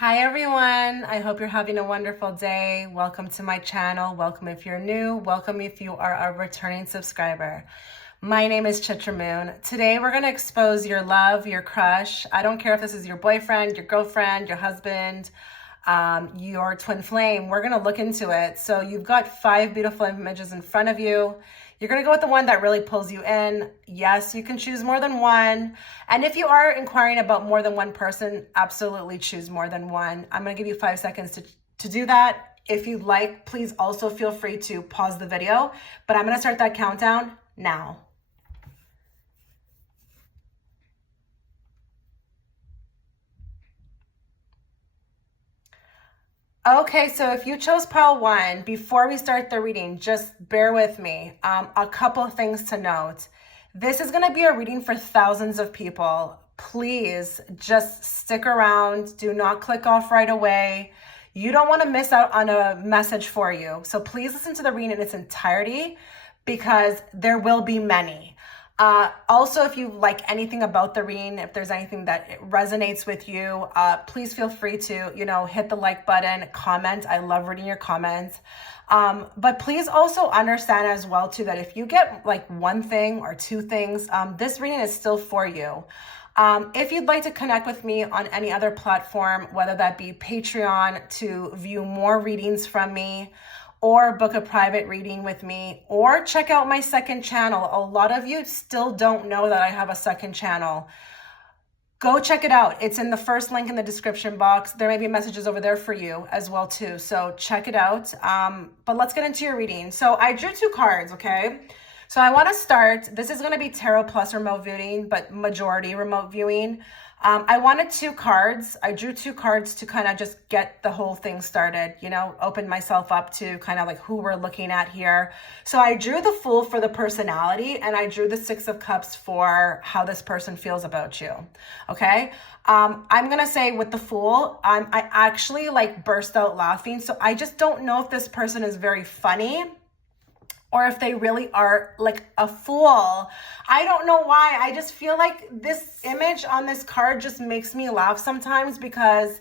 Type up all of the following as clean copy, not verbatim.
Hi everyone, I hope you're having a wonderful day. Welcome to my channel. Welcome if you're new. Welcome if you are a returning subscriber. My name is Chitra Moon. Today we're going to expose your love, your crush. I don't care if this is your boyfriend, your girlfriend, your husband, your twin flame. We're going to look into it. So you've got 5 beautiful images in front of you. You're going to go with the one that really pulls you in. Yes, you can choose more than one. And if you are inquiring about more than one person, absolutely choose more than one. I'm going to give you 5 seconds to do that. If you'd like, please also feel free to pause the video, but I'm going to start that countdown now. Okay, so if you chose pile 1, before we start the reading, just bear with me. A couple of things to note. This is going to be a reading for thousands of people. Please just stick around. Do not click off right away. You don't want to miss out on a message for you. So please listen to the reading in its entirety because there will be many. Also, if you like anything about the reading, if there's anything that resonates with you, please feel free to, hit the like button, comment. I love reading your comments. But please also understand as well too, that if you get like one thing or 2 things, this reading is still for you. If you'd like to connect with me on any other platform, whether that be Patreon to view more readings from me, or book a private reading with me, or check out my second channel. A lot of you still don't know that I have a second channel. Go check it out. It's in the first link in the description box. There may be messages over there for you as well too. So check it out. But let's get into your reading. So I drew 2 cards, okay? So I want to start. This is going to be tarot plus remote viewing, but majority remote viewing. I wanted 2 cards. I drew 2 cards to kind of just get the whole thing started, open myself up to kind of like who we're looking at here. So I drew the Fool for the personality, and I drew the 6 of Cups for how this person feels about you. Okay. I'm going to say with the Fool, I actually like burst out laughing. So I just don't know if this person is very funny, or if they really are like a fool. I don't know why. I just feel like this image on this card just makes me laugh sometimes because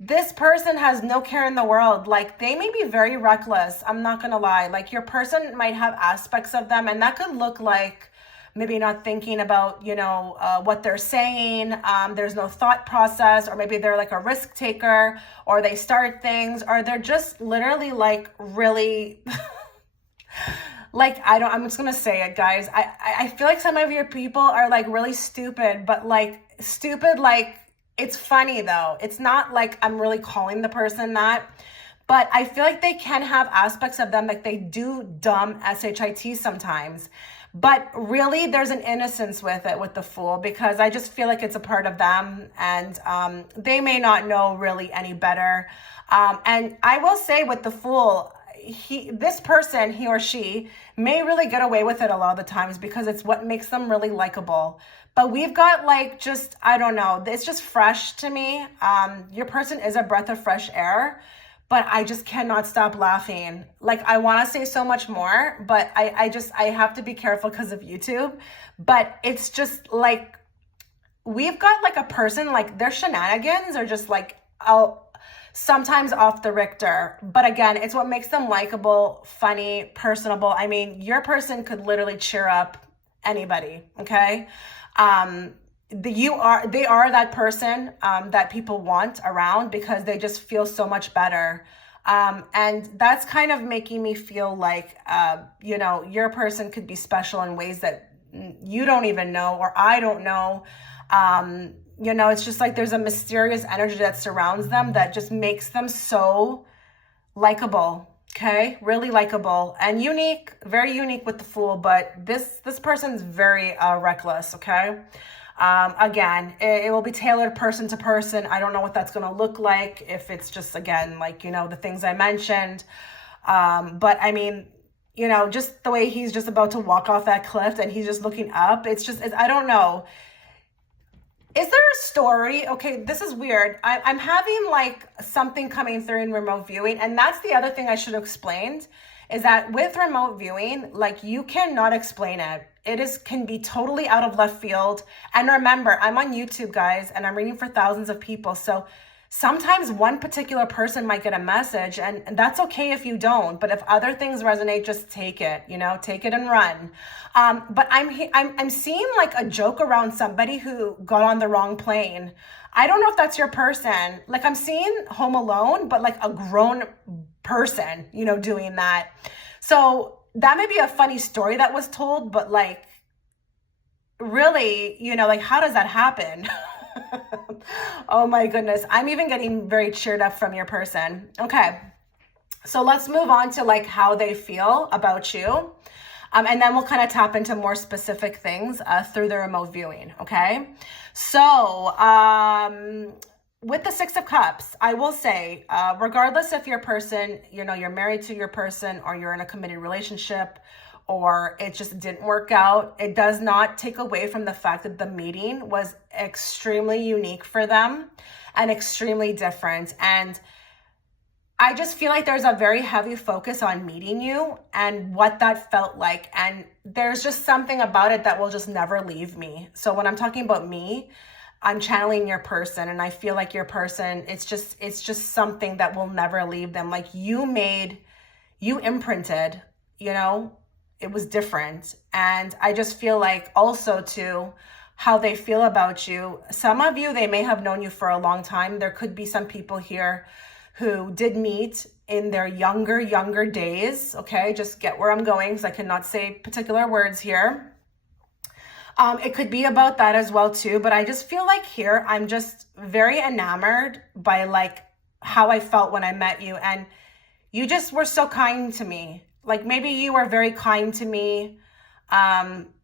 this person has no care in the world. Like, they may be very reckless. I'm not gonna lie. Like, your person might have aspects of them, and that could look like maybe not thinking about, what they're saying. There's no thought process, or maybe they're like a risk taker, or they start things, or they're just literally like really... I'm just gonna say it, guys. I feel like some of your people are like really stupid, but like stupid, like it's funny though. It's not like I'm really calling the person that, but I feel like they can have aspects of them, like they do dumb shit sometimes. But really, there's an innocence with it, with the Fool, because I just feel like it's a part of them, and they may not know really any better. And I will say with the Fool, this person, he or she, may really get away with it a lot of the times because it's what makes them really likable. But we've got like just, I don't know, it's just fresh to me. Your person is a breath of fresh air, but I just cannot stop laughing. Like, I want to say so much more, but I have to be careful because of YouTube. But it's just like, we've got like a person, like their shenanigans are just like, sometimes off the Richter. But again, it's what makes them likable, funny, personable. I mean, your person could literally cheer up anybody, okay? They are that person that people want around because they just feel so much better. And that's kind of making me feel like, your person could be special in ways that you don't even know, or I don't know. It's just like there's a mysterious energy that surrounds them that just makes them so likable, okay? Really likable and unique, very unique with the Fool, but this person's very reckless, okay? Again, it will be tailored person to person. I don't know what that's going to look like, if it's just, again, like, the things I mentioned. But I mean, just the way he's just about to walk off that cliff and he's just looking up, I don't know. Is there a story? Okay, this is weird. I'm having like something coming through in remote viewing. And that's the other thing I should have explained, is that with remote viewing, like, you cannot explain it. It can be totally out of left field. And remember, I'm on YouTube, guys, and I'm reading for thousands of people. So Sometimes one particular person might get a message, and that's okay if you don't. But if other things resonate, just take it, take it and run. But I'm seeing like a joke around somebody who got on the wrong plane. I don't know if that's your person. Like I'm seeing Home Alone, but like a grown person, doing that. So that may be a funny story that was told, but like, really, like how does that happen? Oh my goodness. I'm even getting very cheered up from your person. Okay. So let's move on to like how they feel about you. And then we'll kind of tap into more specific things through the remote viewing. Okay. So with the Six of Cups, I will say, regardless if your person, you're married to your person or you're in a committed relationship, or it just didn't work out, it does not take away from the fact that the meeting was extremely unique for them and extremely different. And I just feel like there's a very heavy focus on meeting you and what that felt like. And there's just something about it that will just never leave me. So when I'm talking about me, I'm channeling your person, and I feel like your person, it's just something that will never leave them. Like you imprinted, it was different. And I just feel like also too, how they feel about you. Some of you, they may have known you for a long time. There could be some people here who did meet in their younger days. Okay, just get where I'm going because I cannot say particular words here. It could be about that as well too, but I just feel like here, I'm just very enamored by like how I felt when I met you. And you just were so kind to me. Like maybe you were very kind to me.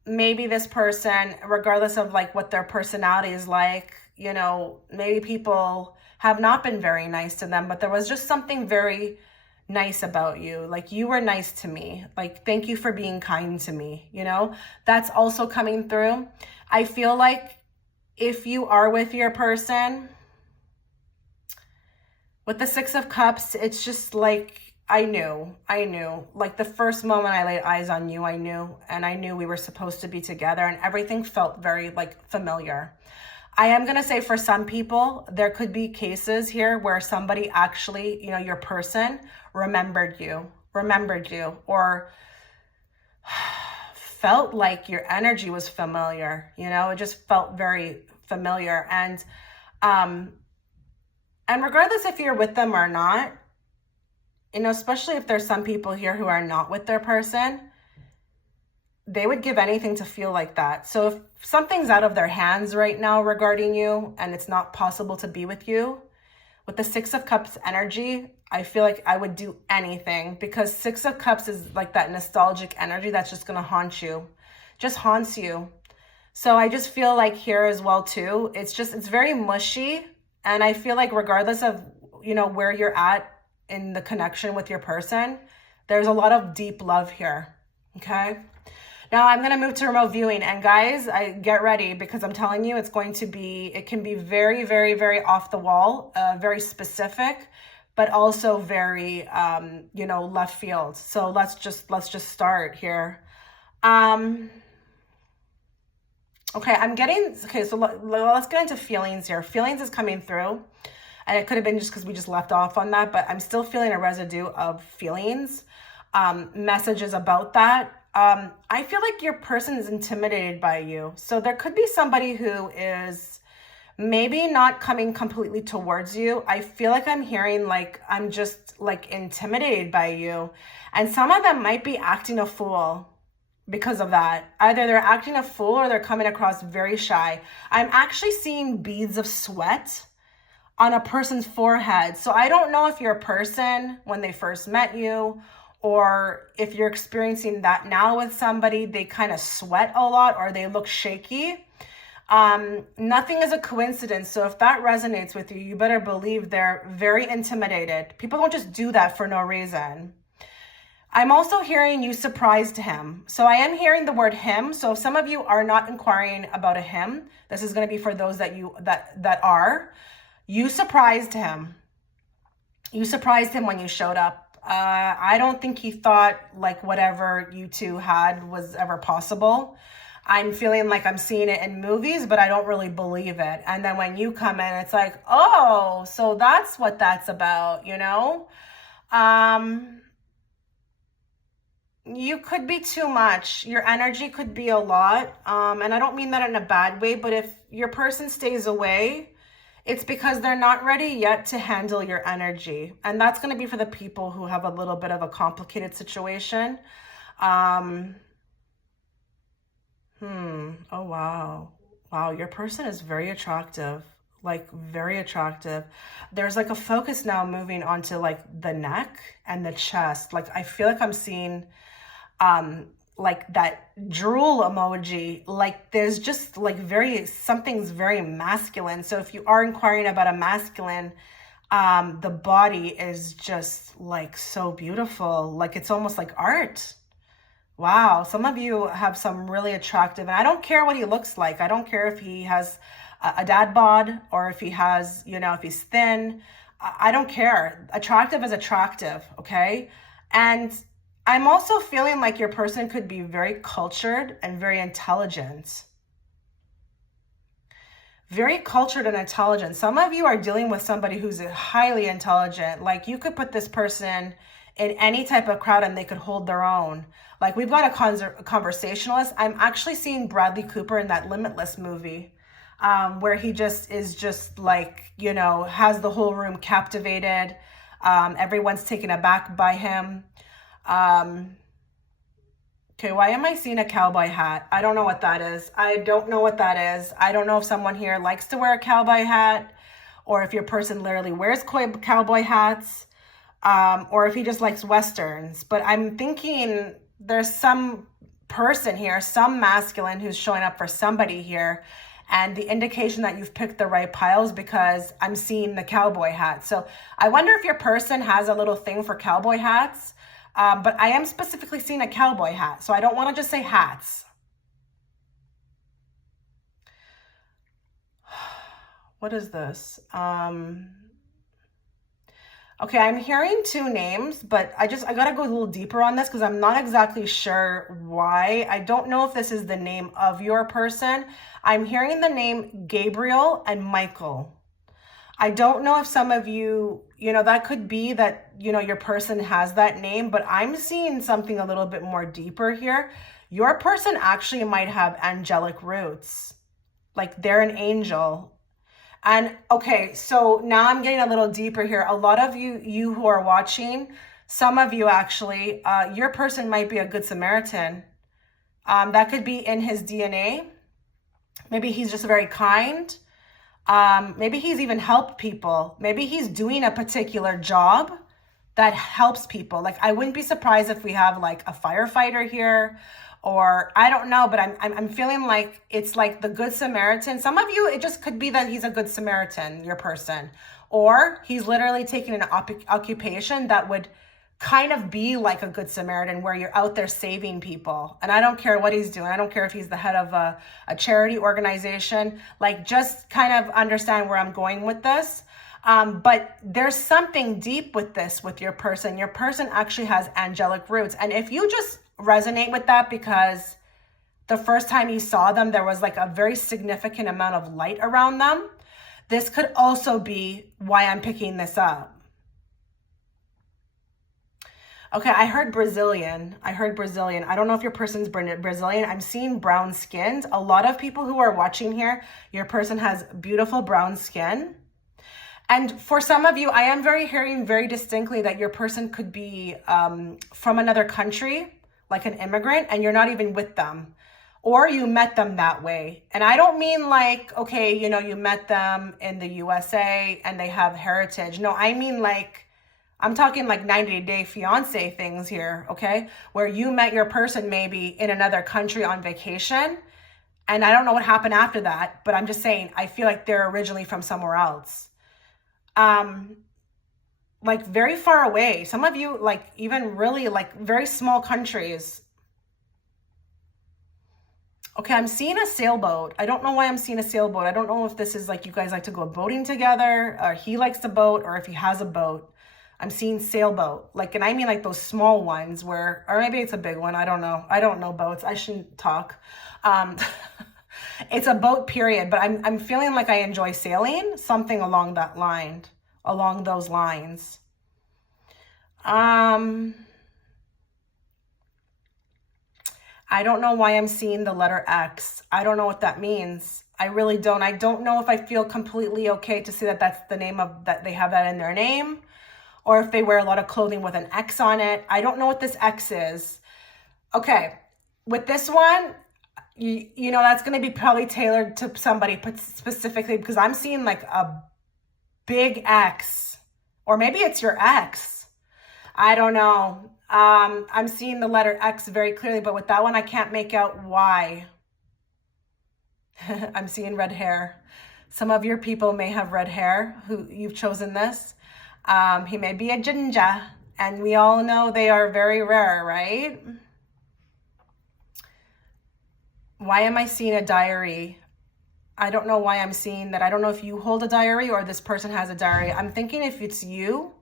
Maybe this person, regardless of like what their personality is like, maybe people have not been very nice to them, but there was just something very nice about you. Like you were nice to me. Like, thank you for being kind to me. That's also coming through. I feel like if you are with your person with the Six of Cups, it's just like, I knew, like the first moment I laid eyes on you, I knew, and I knew we were supposed to be together, and everything felt very like familiar. I am going to say for some people, there could be cases here where somebody actually, your person remembered you, or felt like your energy was familiar. It just felt very familiar. And regardless if you're with them or not, especially if there's some people here who are not with their person, they would give anything to feel like that. So if something's out of their hands right now regarding you and it's not possible to be with you, with the Six of Cups energy, I feel like I would do anything, because Six of Cups is like that nostalgic energy that's just going to haunt you, just haunts you. So I just feel like here as well too, it's very mushy. And I feel like regardless of, where you're at in the connection with your person, there's a lot of deep love here. Okay. Now I'm going to move to remote viewing, and guys, get ready, because I'm telling you, it can be very, very, very off the wall, very specific, but also very, left field. So let's just start here. Okay. So let's get into feelings here. Feelings is coming through. And it could have been just because we just left off on that, but I'm still feeling a residue of feelings, messages about that. I feel like your person is intimidated by you. So there could be somebody who is maybe not coming completely towards you. I feel like I'm hearing like, I'm just like intimidated by you. And some of them might be acting a fool because of that. Either they're acting a fool or they're coming across very shy. I'm actually seeing beads of sweat on a person's forehead. So I don't know if your person, when they first met you, or if you're experiencing that now with somebody, they kind of sweat a lot or they look shaky. Nothing is a coincidence. So if that resonates with you, you better believe they're very intimidated. People don't just do that for no reason. I'm also hearing you surprised him. So I am hearing the word him. So if some of you are not inquiring about a him, this is going to be for those that are. You surprised him. You surprised him when you showed up. I don't think he thought like whatever you two had was ever possible. I'm feeling like I'm seeing it in movies, but I don't really believe it. And then when you come in, it's like, oh, so that's what that's about, you know? Um, you could be too much. Your energy could be a lot. And I don't mean that in a bad way, but if your person stays away, it's because they're not ready yet to handle your energy. And that's going to be for the people who have a little bit of a complicated situation. Um, Oh, wow. Wow, your person is very attractive. Like very attractive. There's like a focus now moving onto like the neck and the chest. Like I feel like I'm seeing like that drool emoji. Like there's just like something's very masculine. So if you are inquiring about a masculine, the body is just like so beautiful. Like it's almost like art. Wow, some of you have some really attractive, and I don't care what he looks like. I don't care if he has a dad bod or if he has, if he's thin. I don't care. Attractive is attractive, okay? And I'm also feeling like your person could be very cultured and very intelligent. Very cultured and intelligent. Some of you are dealing with somebody who's highly intelligent. Like you could put this person in any type of crowd and they could hold their own. Like we've got a conversationalist. I'm actually seeing Bradley Cooper in that Limitless movie, where he just is just like, has the whole room captivated. Everyone's taken aback by him. Okay, why am I seeing a cowboy hat? I don't know what that is. I don't know what that is. I don't know if someone here likes to wear a cowboy hat or if your person literally wears cowboy hats, or if he just likes Westerns. But I'm thinking there's some person here, some masculine who's showing up for somebody here. And the indication that you've picked the right piles because I'm seeing the cowboy hat. So I wonder if your person has a little thing for cowboy hats. But I am specifically seeing a cowboy hat. So I don't want to just say hats. What is this? Okay, I'm hearing two names, but I got to go a little deeper on this because I'm not exactly sure why. I don't know if this is the name of your person. I'm hearing the name Gabriel and Michael. I don't know if some of you, that could be that, your person has that name, but I'm seeing something a little bit more deeper here. Your person actually might have angelic roots. Like they're an angel. And okay, so now I'm getting a little deeper here. A lot of you who are watching, some of you actually, your person might be a good Samaritan. That could be in his DNA. Maybe he's just very kind. Maybe he's even helped people. Maybe he's doing a particular job that helps people. Like I wouldn't be surprised if we have like a firefighter here, or I don't know, but I'm feeling like it's like the Good Samaritan. Some of you, it just could be that he's a Good Samaritan, your person, or he's literally taking an occupation that would kind of be like a Good Samaritan where you're out there saving people. And I don't care what he's doing. I don't care if he's the head of a charity organization. Like just kind of understand where I'm going with this. But there's something deep with this, with your person. Your person actually has angelic roots. And if you just resonate with that because the first time you saw them, there was like a very significant amount of light around them, this could also be why I'm picking this up. Okay, I heard Brazilian. I don't know if your person's Brazilian. I'm seeing brown skinned. A lot of people who are watching here, your person has beautiful brown skin. And for some of you, I am hearing very distinctly that your person could be from another country, like an immigrant, and you're not even with them. Or you met them that way. And I don't mean like, okay, you met them in the USA and they have heritage. No, I mean like, I'm talking like 90-day fiance things here, okay? Where you met your person maybe in another country on vacation. And I don't know what happened after that, but I'm just saying, I feel like they're originally from somewhere else. Like very far away. Some of you like even really like very small countries. Okay, I'm seeing a sailboat. I don't know why I'm seeing a sailboat. I don't know if this is like you guys like to go boating together or he likes to boat or if he has a boat. I'm seeing sailboat, like, and I mean like those small ones where, or maybe it's a big one. I don't know. I don't know boats. I shouldn't talk. It's a boat period, but I'm feeling like I enjoy sailing, something along that line, along those lines. I don't know why I'm seeing the letter X. I don't know what that means. I really don't. I don't know if I feel completely okay to see that that's the name of, that they have that in their name, or if they wear a lot of clothing with an X on it. I don't know what this X is. Okay, with this one, you know, that's going to be probably tailored to somebody specifically, because I'm seeing like a big X, or maybe it's your ex. I don't know. I'm seeing the letter X very clearly, but with that one, I can't make out why. I'm seeing red hair. Some of your people may have red hair who you've chosen this. He may be a ginger, and we all know they are very rare, right? Why am I seeing a diary? I don't know why I'm seeing that. I don't know if you hold a diary or this person has a diary. I'm thinking if it's you.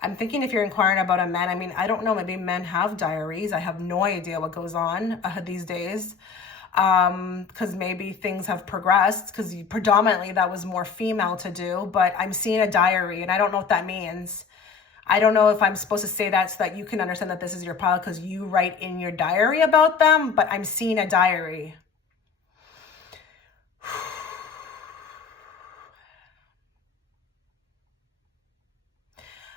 I'm thinking if you're inquiring about a man. I mean, I don't know. Maybe men have diaries. I have no idea what goes on these days. Because maybe things have progressed, because predominantly that was more female to do, but I'm seeing a diary and I don't know what that means. I don't know if I'm supposed to say that so that you can understand that this is your pile because you write in your diary about them, but I'm seeing a diary.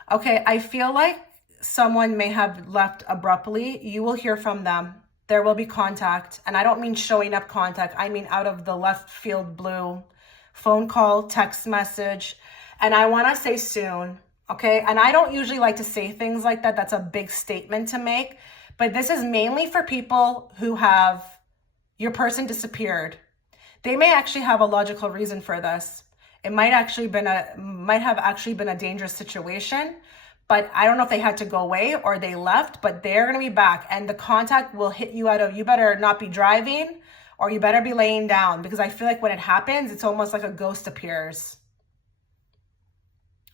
Okay, I feel like someone may have left abruptly. You will hear from them. There will be contact, and I don't mean showing up contact. I mean out of the left field blue, phone call, text message, and I want to say soon, okay? And I don't usually like to say things like that. That's a big statement to make, but this is mainly for people who have your person disappeared. They may actually have a logical reason for this. It might have actually been a dangerous situation. But I don't know if they had to go away or they left, but they're going to be back. And the contact will hit you out of, you better not be driving or you better be laying down, because I feel like when it happens, it's almost like a ghost appears.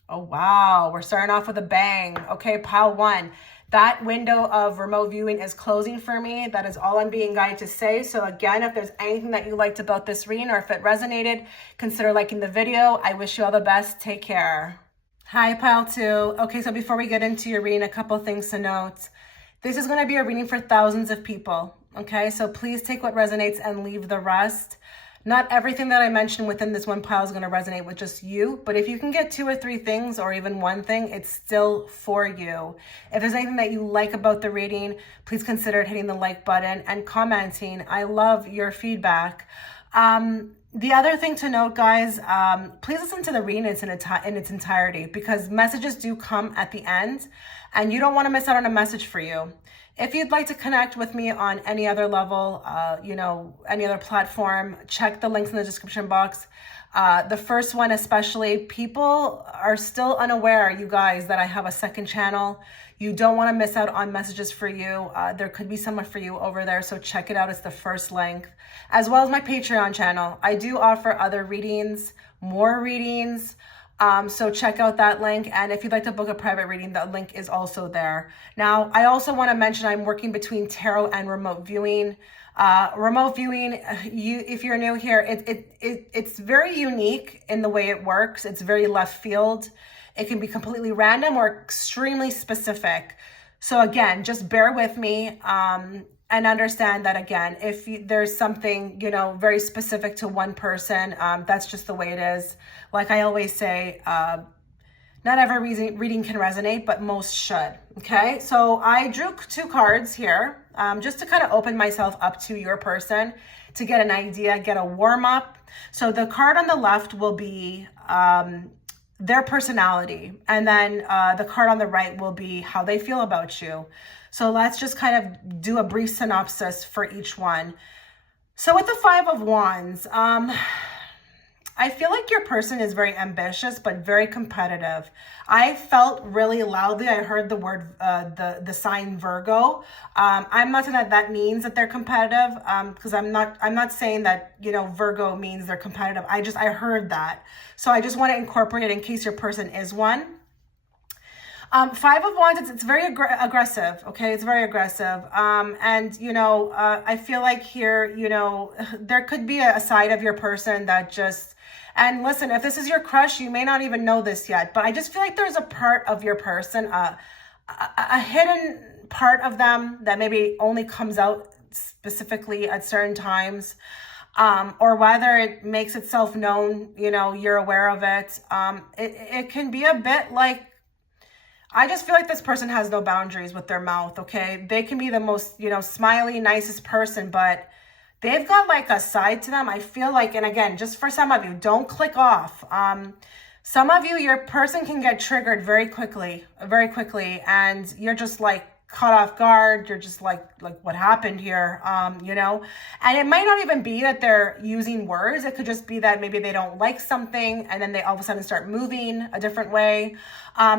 Oh, wow. We're starting off with a bang. Okay, pile one. That window of remote viewing is closing for me. That is all I'm being guided to say. So again, if there's anything that you liked about this reading or if it resonated, consider liking the video. I wish you all the best. Take care. Hi, pile two. Okay, so before we get into your reading, a couple things to note. This is going to be a reading for thousands of people, okay? So please take what resonates and leave the rest. Not everything that I mentioned within this one pile is going to resonate with just you, but if you can get 2 or 3 things or even one thing, it's still for you. If there's anything that you like about the reading, please consider hitting the like button and commenting. I love your feedback. The other thing to note, guys, please listen to the reading in its entirety, because messages do come at the end and you don't want to miss out on a message for you. If you'd like to connect with me on any other level, any other platform, check the links in the description box. The first one especially, people are still unaware, you guys, that I have a second channel. You don't want to miss out on messages for you. There could be someone for you over there, so check it out. It's the first link, as well as my Patreon channel. I do offer other readings, more readings, so check out that link. And if you'd like to book a private reading, that link is also there. Now, I also want to mention I'm working between tarot and remote viewing. Remote viewing, if you're new here, it's very unique in the way it works. It's very left field. It can be completely random or extremely specific. So again, just bear with me and understand that, again, if there's something, very specific to one person, that's just the way it is. Like I always say, not every reading can resonate, but most should. Okay, so I drew 2 cards here just to kind of open myself up to your person, to get an idea, get a warm up. So the card on the left will be their personality, and then the card on the right will be how they feel about you. So let's just kind of do a brief synopsis for each one. So with the 5 of Wands, I feel like your person is very ambitious, but very competitive. I felt really loudly, I heard the word, the sign Virgo. I'm not saying that means that they're competitive, because I'm not saying that, Virgo means they're competitive. I heard that. So I just want to incorporate it in case your person is one. Five of Wands, it's very aggressive, okay? It's very aggressive. And, I feel like here, there could be a side of your person that just, and listen, if this is your crush, you may not even know this yet, but I just feel like there's a part of your person, a hidden part of them that maybe only comes out specifically at certain times. Or whether it makes itself known, you're aware of it. It can be a bit like, I just feel like this person has no boundaries with their mouth, okay? They can be the most, smiley, nicest person, but they've got like a side to them. I feel like, and again, just for some of you, don't click off. Some of you, your person can get triggered very quickly, and you're just like caught off guard. You're just like what happened here, and it might not even be that they're using words. It could just be that maybe they don't like something and then they all of a sudden start moving a different way.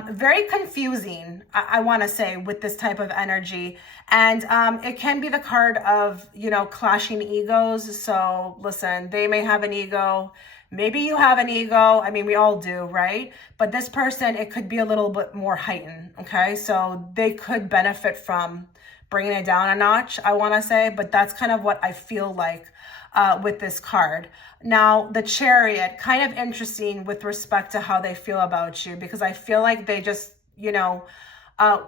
Very confusing, I want to say, with this type of energy. And it can be the card of, clashing egos. So listen, they may have an ego. Maybe you have an ego. I mean, we all do, right? But this person, it could be a little bit more heightened, okay? So they could benefit from bringing it down a notch, I want to say. But that's kind of what I feel like with this card. Now, the Chariot, kind of interesting with respect to how they feel about you, because I feel like they just,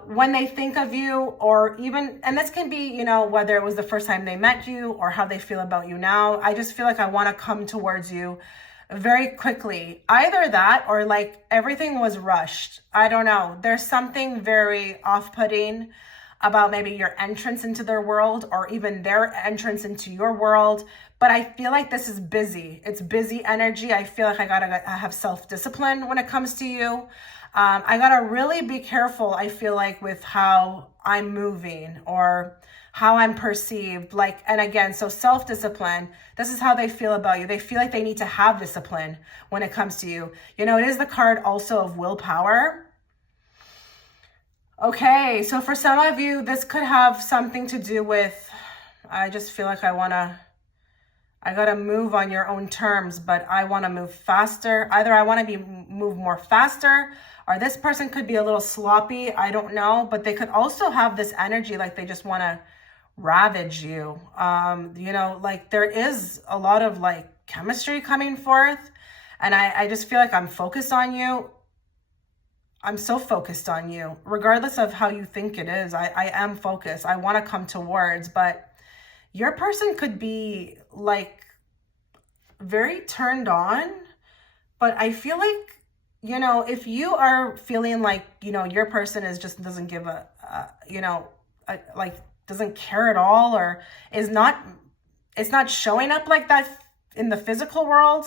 when they think of you, or even, and this can be, whether it was the first time they met you or how they feel about you now, I just feel like I want to come towards you very quickly. Either that or like everything was rushed. I don't know. There's something very off-putting about maybe your entrance into their world or even their entrance into your world. But I feel like this is busy. It's busy energy. I feel like I gotta have self-discipline when it comes to you. I gotta really be careful, I feel like, with how I'm moving or how I'm perceived. And again, so self-discipline, this is how they feel about you. They feel like they need to have discipline when it comes to you. It is the card also of willpower. Okay, so for some of you, this could have something to do with, I just feel like I gotta move on your own terms, but I want to move faster. Either I want to move more faster, or this person could be a little sloppy. I don't know, but they could also have this energy like they just want to ravage you. Like there is a lot of like chemistry coming forth, and I just feel like I'm focused on you. I'm so focused on you, regardless of how you think it is. I am focused. I want to come towards, but your person could be like very turned on, but I feel like, if you are feeling like, your person is just doesn't give like doesn't care at all, or it's not showing up like that in the physical world.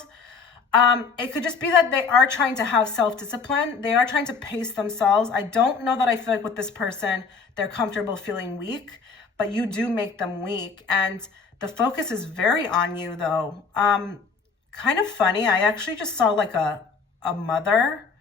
It could just be that they are trying to have self-discipline. They are trying to pace themselves. I don't know that I feel like with this person, they're comfortable feeling weak, but you do make them weak. And the focus is very on you, though. Kind of funny. I actually just saw like a mother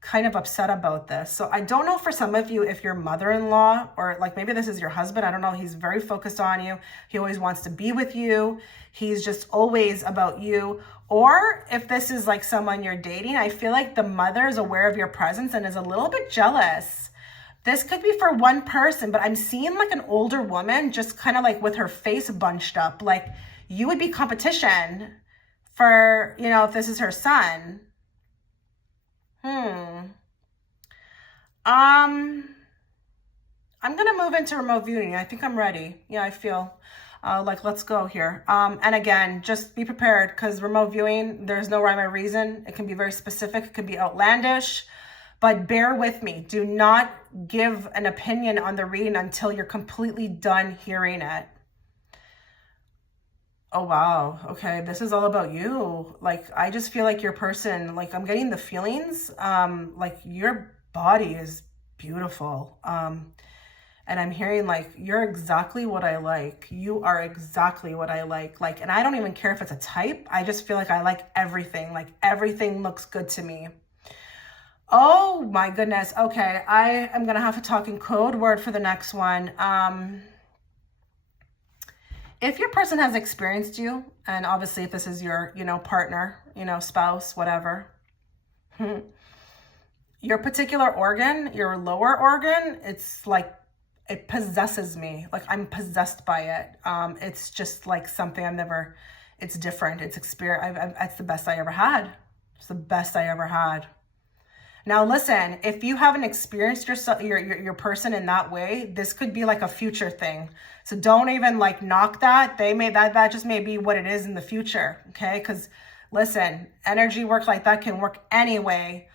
kind of upset about this. So I don't know for some of you if your mother-in-law, or like maybe this is your husband, I don't know, he's very focused on you. He always wants to be with you. He's just always about you. Or if this is like someone you're dating, I feel like the mother is aware of your presence and is a little bit jealous. This could be for one person, but I'm seeing like an older woman just kind of like with her face bunched up. Like you would be competition for, if this is her son. I'm going to move into remote viewing. I think I'm ready. Yeah, I feel like let's go here. And again, just be prepared, because remote viewing, there's no rhyme or reason. It can be very specific. It can be outlandish, but bear with me. Do not give an opinion on the reading until you're completely done hearing it. Oh, wow. Okay. This is all about you. Like, I just feel like your person, like I'm getting the feelings, like your body is beautiful. And I'm hearing like, you're exactly what I like. You are exactly what I like. Like, and I don't even care if it's a type. I just feel like I like everything. Like everything looks good to me. Oh my goodness. Okay. I am going to have to talk in code word for the next one. If your person has experienced you, and obviously if this is your, partner, spouse, whatever, your particular organ, your lower organ, it's like, it possesses me. Like I'm possessed by it. It's just like something it's different. It's experience. It's the best I ever had. It's the best I ever had. Now listen, if you haven't experienced your person in that way, this could be like a future thing. So don't even like knock that. That just may be what it is in the future. Okay. Cause listen, energy work like that can work anyway.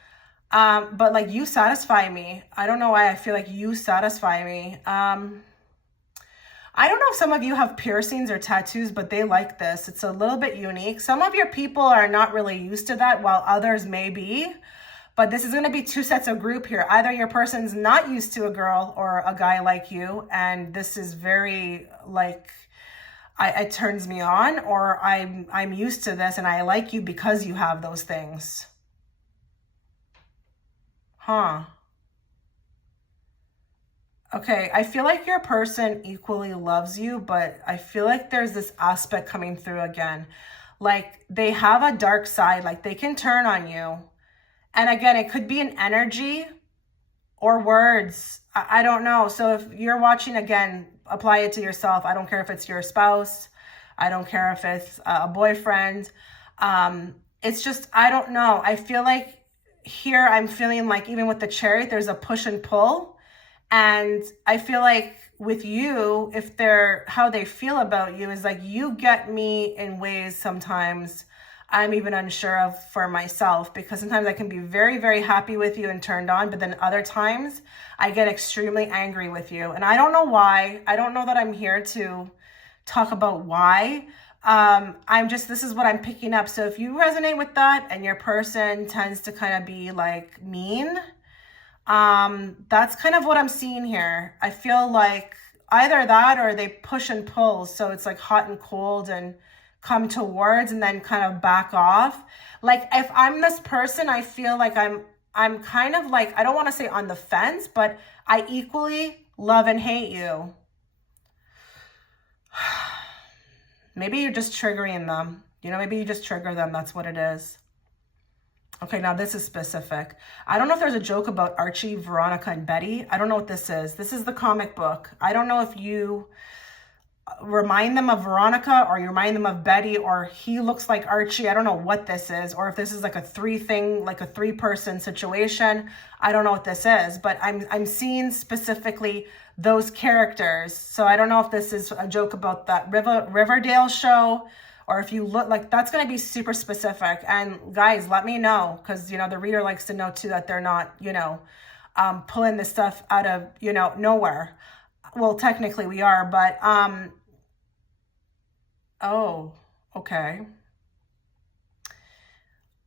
But like you satisfy me. I don't know why I feel like you satisfy me. I don't know if some of you have piercings or tattoos, but they like this. It's a little bit unique. Some of your people are not really used to that, while others may be. But this is going to be two sets of group here. Either your person's not used to a girl or a guy like you, and this is very like, it turns me on, or I'm used to this and I like you because you have those things. Huh. Okay, I feel like your person equally loves you, but I feel like there's this aspect coming through again. Like they have a dark side, like they can turn on you. And again, it could be an energy or words. I don't know. So if you're watching, again, apply it to yourself. I don't care if it's your spouse. I don't care if it's a boyfriend. It's just, I don't know. I feel like here I'm feeling like even with the Chariot, there's a push and pull. And I feel like with you, if how they feel about you is like, you get me in ways sometimes I'm even unsure of for myself, because sometimes I can be very, very happy with you and turned on, but then other times I get extremely angry with you. And I don't know why. I don't know that I'm here to talk about why. This is what I'm picking up. So if you resonate with that and your person tends to kind of be like mean, that's kind of what I'm seeing here. I feel like either that or they push and pull. So it's like hot and cold and come towards and then kind of back off. Like if I'm this person, I feel like I'm kind of like, I don't want to say on the fence, but I equally love and hate you. Maybe you're just triggering them. Maybe you just trigger them. That's what it is. Okay, now this is specific. I don't know if there's a joke about Archie, Veronica, and Betty. I don't know what this is. This is the comic book. I don't know if you remind them of Veronica or you remind them of Betty, or he looks like Archie. I don't know what this is, or if this is like a three-person situation. I don't know what this is, but I'm seeing specifically those characters. So I don't know if this is a joke about that Riverdale show, or if you look like that's going to be super specific. And guys, let me know, because the reader likes to know too that they're not pulling this stuff out of nowhere. Well, technically we are, but oh, okay.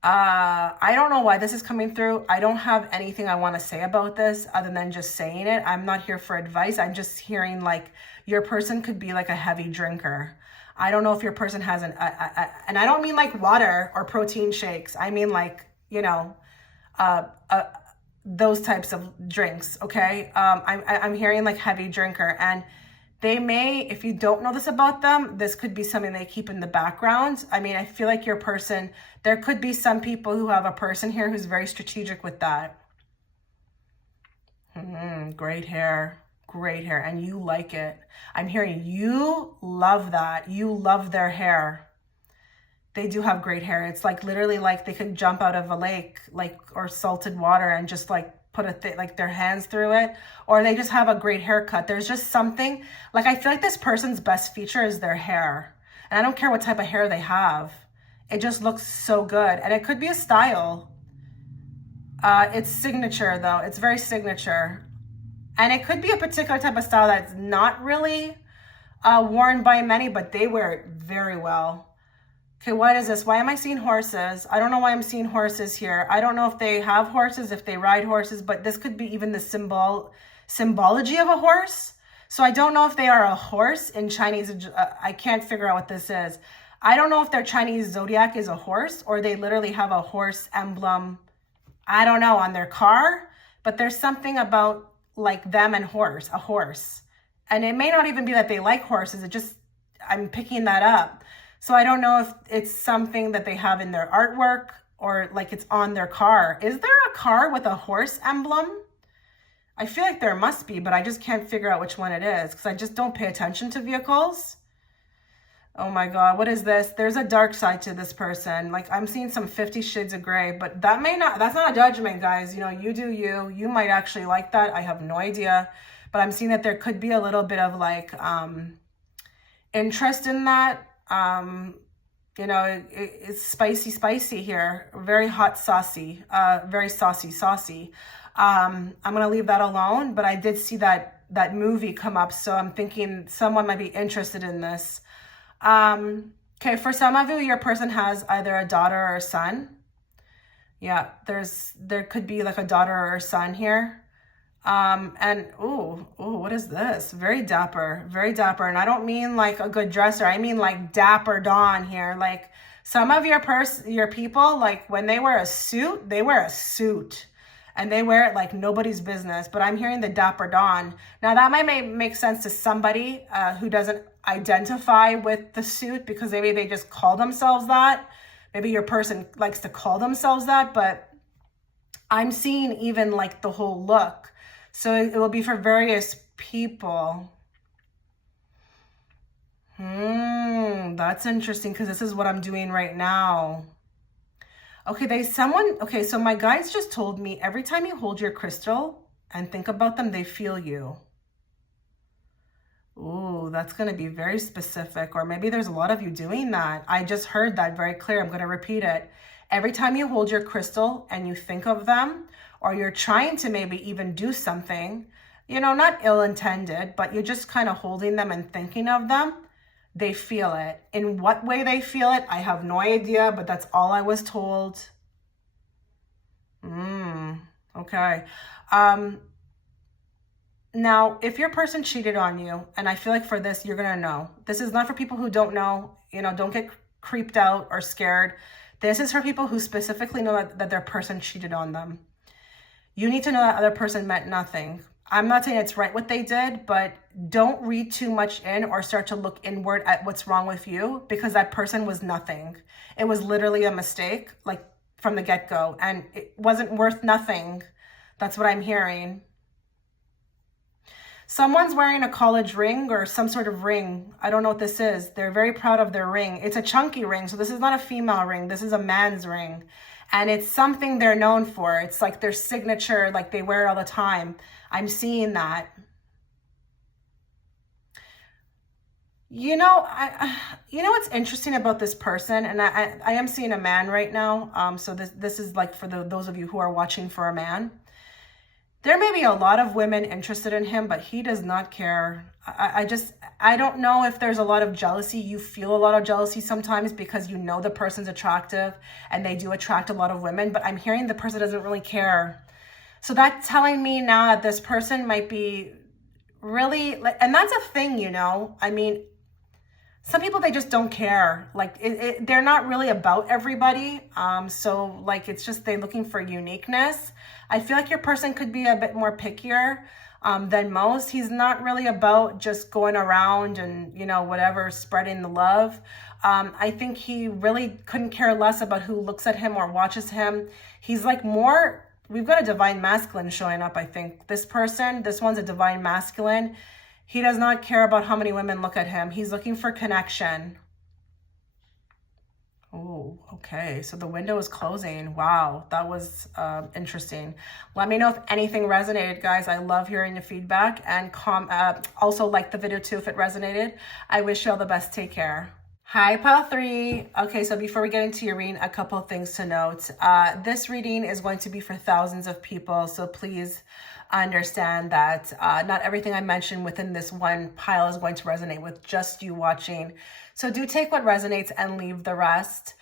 I don't know why this is coming through. I don't have anything I want to say about this other than just saying it. I'm not here for advice. I'm just hearing like your person could be like a heavy drinker. I don't know if your person has and I don't mean like water or protein shakes. I mean like, those types of drinks. Okay. I'm hearing like heavy drinker, and they may, if you don't know this about them, this could be something they keep in the background. I mean, I feel like your person, there could be some people who have a person here who's very strategic with that. Great hair, and you like it. I'm hearing you love that. You love their hair. They do have great hair. It's like literally like they could jump out of a lake, like, or salted water and just like put like their hands through it, or they just have a great haircut. There's just something like, I feel like this person's best feature is their hair. And I don't care what type of hair they have. It just looks so good. And it could be a style. It's signature though. It's very signature. And it could be a particular type of style that's not really worn by many, but they wear it very well. Okay, what is this? Why am I seeing horses? I don't know why I'm seeing horses here. I don't know if they have horses, if they ride horses, but this could be even the symbology of a horse. So I don't know if they are a horse in Chinese. I can't figure out what this is. I don't know if their Chinese zodiac is a horse, or they literally have a horse emblem, I don't know, on their car. But there's something about like them and a horse. And it may not even be that they like horses. I'm picking that up. So I don't know if it's something that they have in their artwork. or like it's on their car. Is there a car with a horse emblem? I feel like there must be, but I just can't figure out which one it is because I just don't pay attention to vehicles. Oh my God, what is this? There's a dark side to this person. Like I'm seeing some 50 Shades of Grey, but that's not a judgment, guys. You know, you do you. You might actually like that. I have no idea. But I'm seeing that there could be a little bit of like interest in that. You know, it's spicy here. Very hot, saucy, very saucy. I'm going to leave that alone, but I did see that movie come up. So I'm thinking someone might be interested in this. Okay, for some of you, your person has either a daughter or a son. Yeah, there could be like a daughter or a son here. And what is this? Very dapper. And I don't mean like a good dresser. I mean like dapper Dawn here. Like some of your people, like when they wear a suit, they wear a suit. And they wear it like nobody's business. But I'm hearing the dapper Dawn. Now that might make sense to somebody who doesn't identify with the suit because maybe they just call themselves that. Maybe your person likes to call themselves that. But I'm seeing even like the whole look. So it will be for various people. That's interesting because this is what I'm doing right now. Okay, so my guides just told me every time you hold your crystal and think about them, they feel you. Ooh, that's going to be very specific. Or maybe there's a lot of you doing that. I just heard that very clear. I'm going to repeat it. Every time you hold your crystal and you think of them, or you're trying to maybe even do something, you know, not ill-intended, but you're just kind of holding them and thinking of them, they feel it. In what way they feel it, I have no idea, but that's all I was told. Okay. Now, if your person cheated on you, and I feel like for this, you're going to know. This is not for people who don't know, you know, don't get creeped out or scared. This is for people who specifically know that their person cheated on them. You need to know that other person meant nothing. I'm not saying it's right what they did, but don't read too much in or start to look inward at what's wrong with you because that person was nothing. It was literally a mistake, like from the get-go, and it wasn't worth nothing. That's what I'm hearing. Someone's wearing a college ring or some sort of ring. I don't know what this is. They're very proud of their ring. It's a chunky ring, so this is not a female ring. This is a man's ring. And it's something they're known for. It's like their signature, like they wear it all the time. I'm seeing that. You know, you know what's interesting about this person, and I am seeing a man right now. So this is like for those of you who are watching for a man. There may be a lot of women interested in him, but he does not care. I don't know if there's a lot of jealousy. You feel a lot of jealousy sometimes because you know the person's attractive and they do attract a lot of women, but I'm hearing the person doesn't really care. So that's telling me now that this person might be really, and that's a thing, you know, I mean, some people, they just don't care. Like they're not really about everybody. So like, it's just, they're looking for uniqueness. I feel like your person could be a bit more pickier than most. He's not really about just going around and, you know, whatever, spreading the love. I think he really couldn't care less about who looks at him or watches him. He's like more, we've got a divine masculine showing up, I think. This one's a divine masculine. He does not care about how many women look at him. He's looking for connection. Oh, okay. So the window is closing. Wow, that was interesting. Let me know if anything resonated, guys. I love hearing your feedback, and also like the video too if it resonated. I wish you all the best. Take care. Hi, Pile 3. Okay, so before we get into your reading, a couple of things to note. This reading is going to be for thousands of people, so please understand that not everything I mentioned within this one pile is going to resonate with just you watching. So do take what resonates and leave the rest.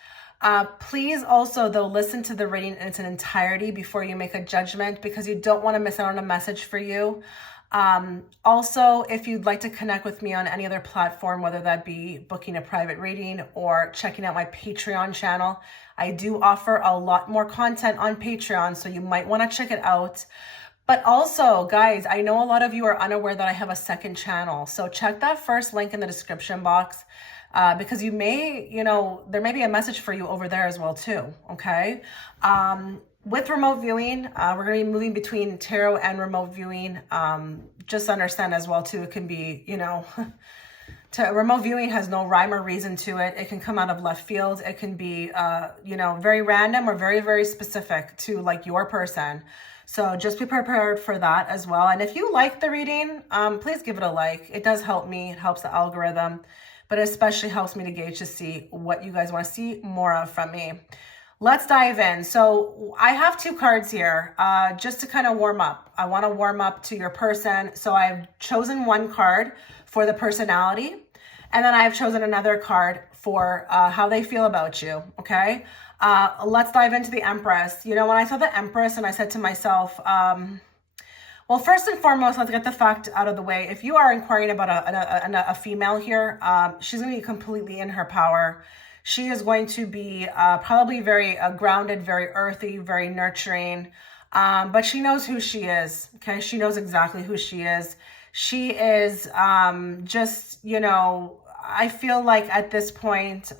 Please also, though, listen to the reading in its entirety before you make a judgment, because you don't want to miss out on a message for you. Also, if you'd like to connect with me on any other platform, whether that be booking a private reading or checking out my Patreon channel, I do offer a lot more content on Patreon, so you might want to check it out. But also, guys, I know a lot of you are unaware that I have a second channel. So check that first link in the description box. because you may, there may be a message for you over there as well too, okay? With remote viewing, we're going to be moving between tarot and remote viewing. Just understand as well too, it can be, remote viewing has no rhyme or reason to it. It can come out of left field. It can be, very random or very, very specific to like your person. So just be prepared for that as well. And if you like the reading, please give it a like. It does help me. It helps the algorithm, but it especially helps me to gauge to see what you guys want to see more of from me. Let's dive in. So I have 2 cards here just to kind of warm up. I want to warm up to your person. So I've chosen 1 card for the personality, and then I've chosen another card for how they feel about you, okay? Let's dive into the Empress. When I saw the Empress and I said to myself, well, first and foremost, let's get the fact out of the way. If you are inquiring about a female here, she's going to be completely in her power. She is going to be probably very grounded, very earthy, very nurturing, but she knows who she is, okay? She knows exactly who she is. She is just, I feel like at this point,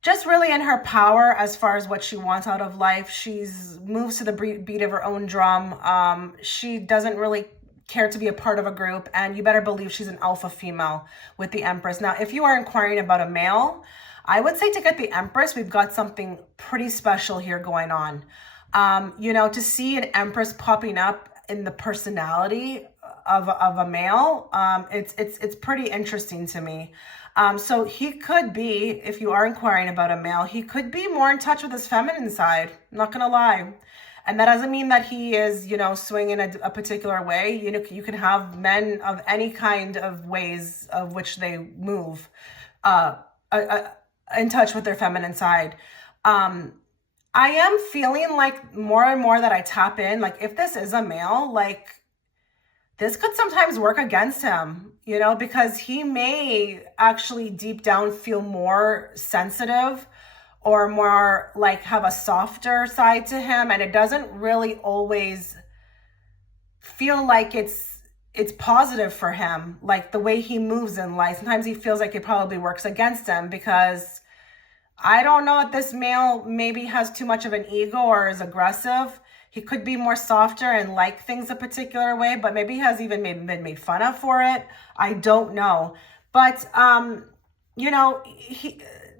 just really in her power as far as what she wants out of life. She's moves to the beat of her own drum. She doesn't really care to be a part of a group, and you better believe she's an alpha female with the Empress. Now, if you are inquiring about a male, I would say to get the Empress, we've got something pretty special here going on. To see an Empress popping up in the personality of a male, it's pretty interesting to me. So he could be, if you are inquiring about a male, he could be more in touch with his feminine side. I'm not gonna lie. And that doesn't mean that he is, swinging a particular way. You can have men of any kind of ways of which they move in touch with their feminine side. I am feeling like more and more that I tap in, like if this is a male, like this could sometimes work against him, because he may actually deep down feel more sensitive or more like have a softer side to him. And it doesn't really always feel like it's positive for him, like the way he moves in life. Sometimes he feels like it probably works against him, because I don't know if this male maybe has too much of an ego or is aggressive. He could be more softer and like things a particular way, but maybe he has even been made fun of for it. I don't know. But,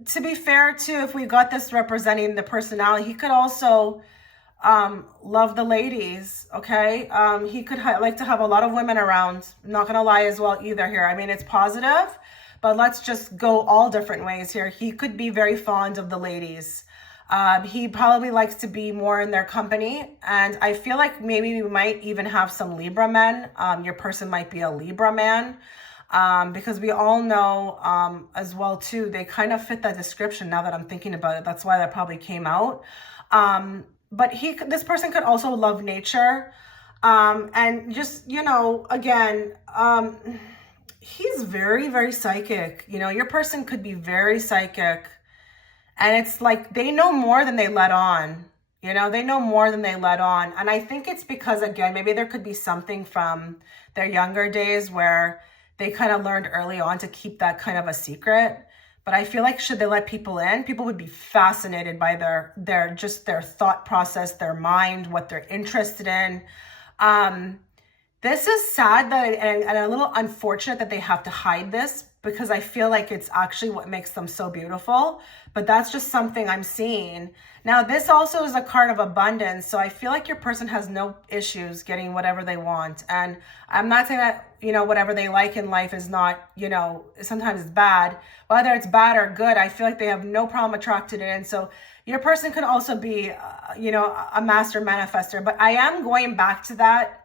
to be fair too, if we got this representing the personality, he could also love the ladies, okay? He could like to have a lot of women around. Not gonna lie as well either here. I mean, it's positive, but let's just go all different ways here. He could be very fond of the ladies. He probably likes to be more in their company. And I feel like maybe we might even have some Libra men. Your person might be a Libra man. Because we all know as well too, they kind of fit that description now that I'm thinking about it. That's why that probably came out. But this person could also love nature. And just, again, he's very, very psychic. Your person could be very psychic. And it's like they know more than they let on. They know more than they let on. And I think it's because, again, maybe there could be something from their younger days where they kind of learned early on to keep that kind of a secret. But I feel like should they let people in, people would be fascinated by their thought process, their mind, what they're interested in. This is sad and a little unfortunate that they have to hide this, because I feel like it's actually what makes them so beautiful. But that's just something I'm seeing. Now, this also is a card of abundance. So I feel like your person has no issues getting whatever they want. And I'm not saying that, whatever they like in life is not, sometimes it's bad. Whether it's bad or good, I feel like they have no problem attracted in. So your person could also be, a master manifester. But I am going back to that.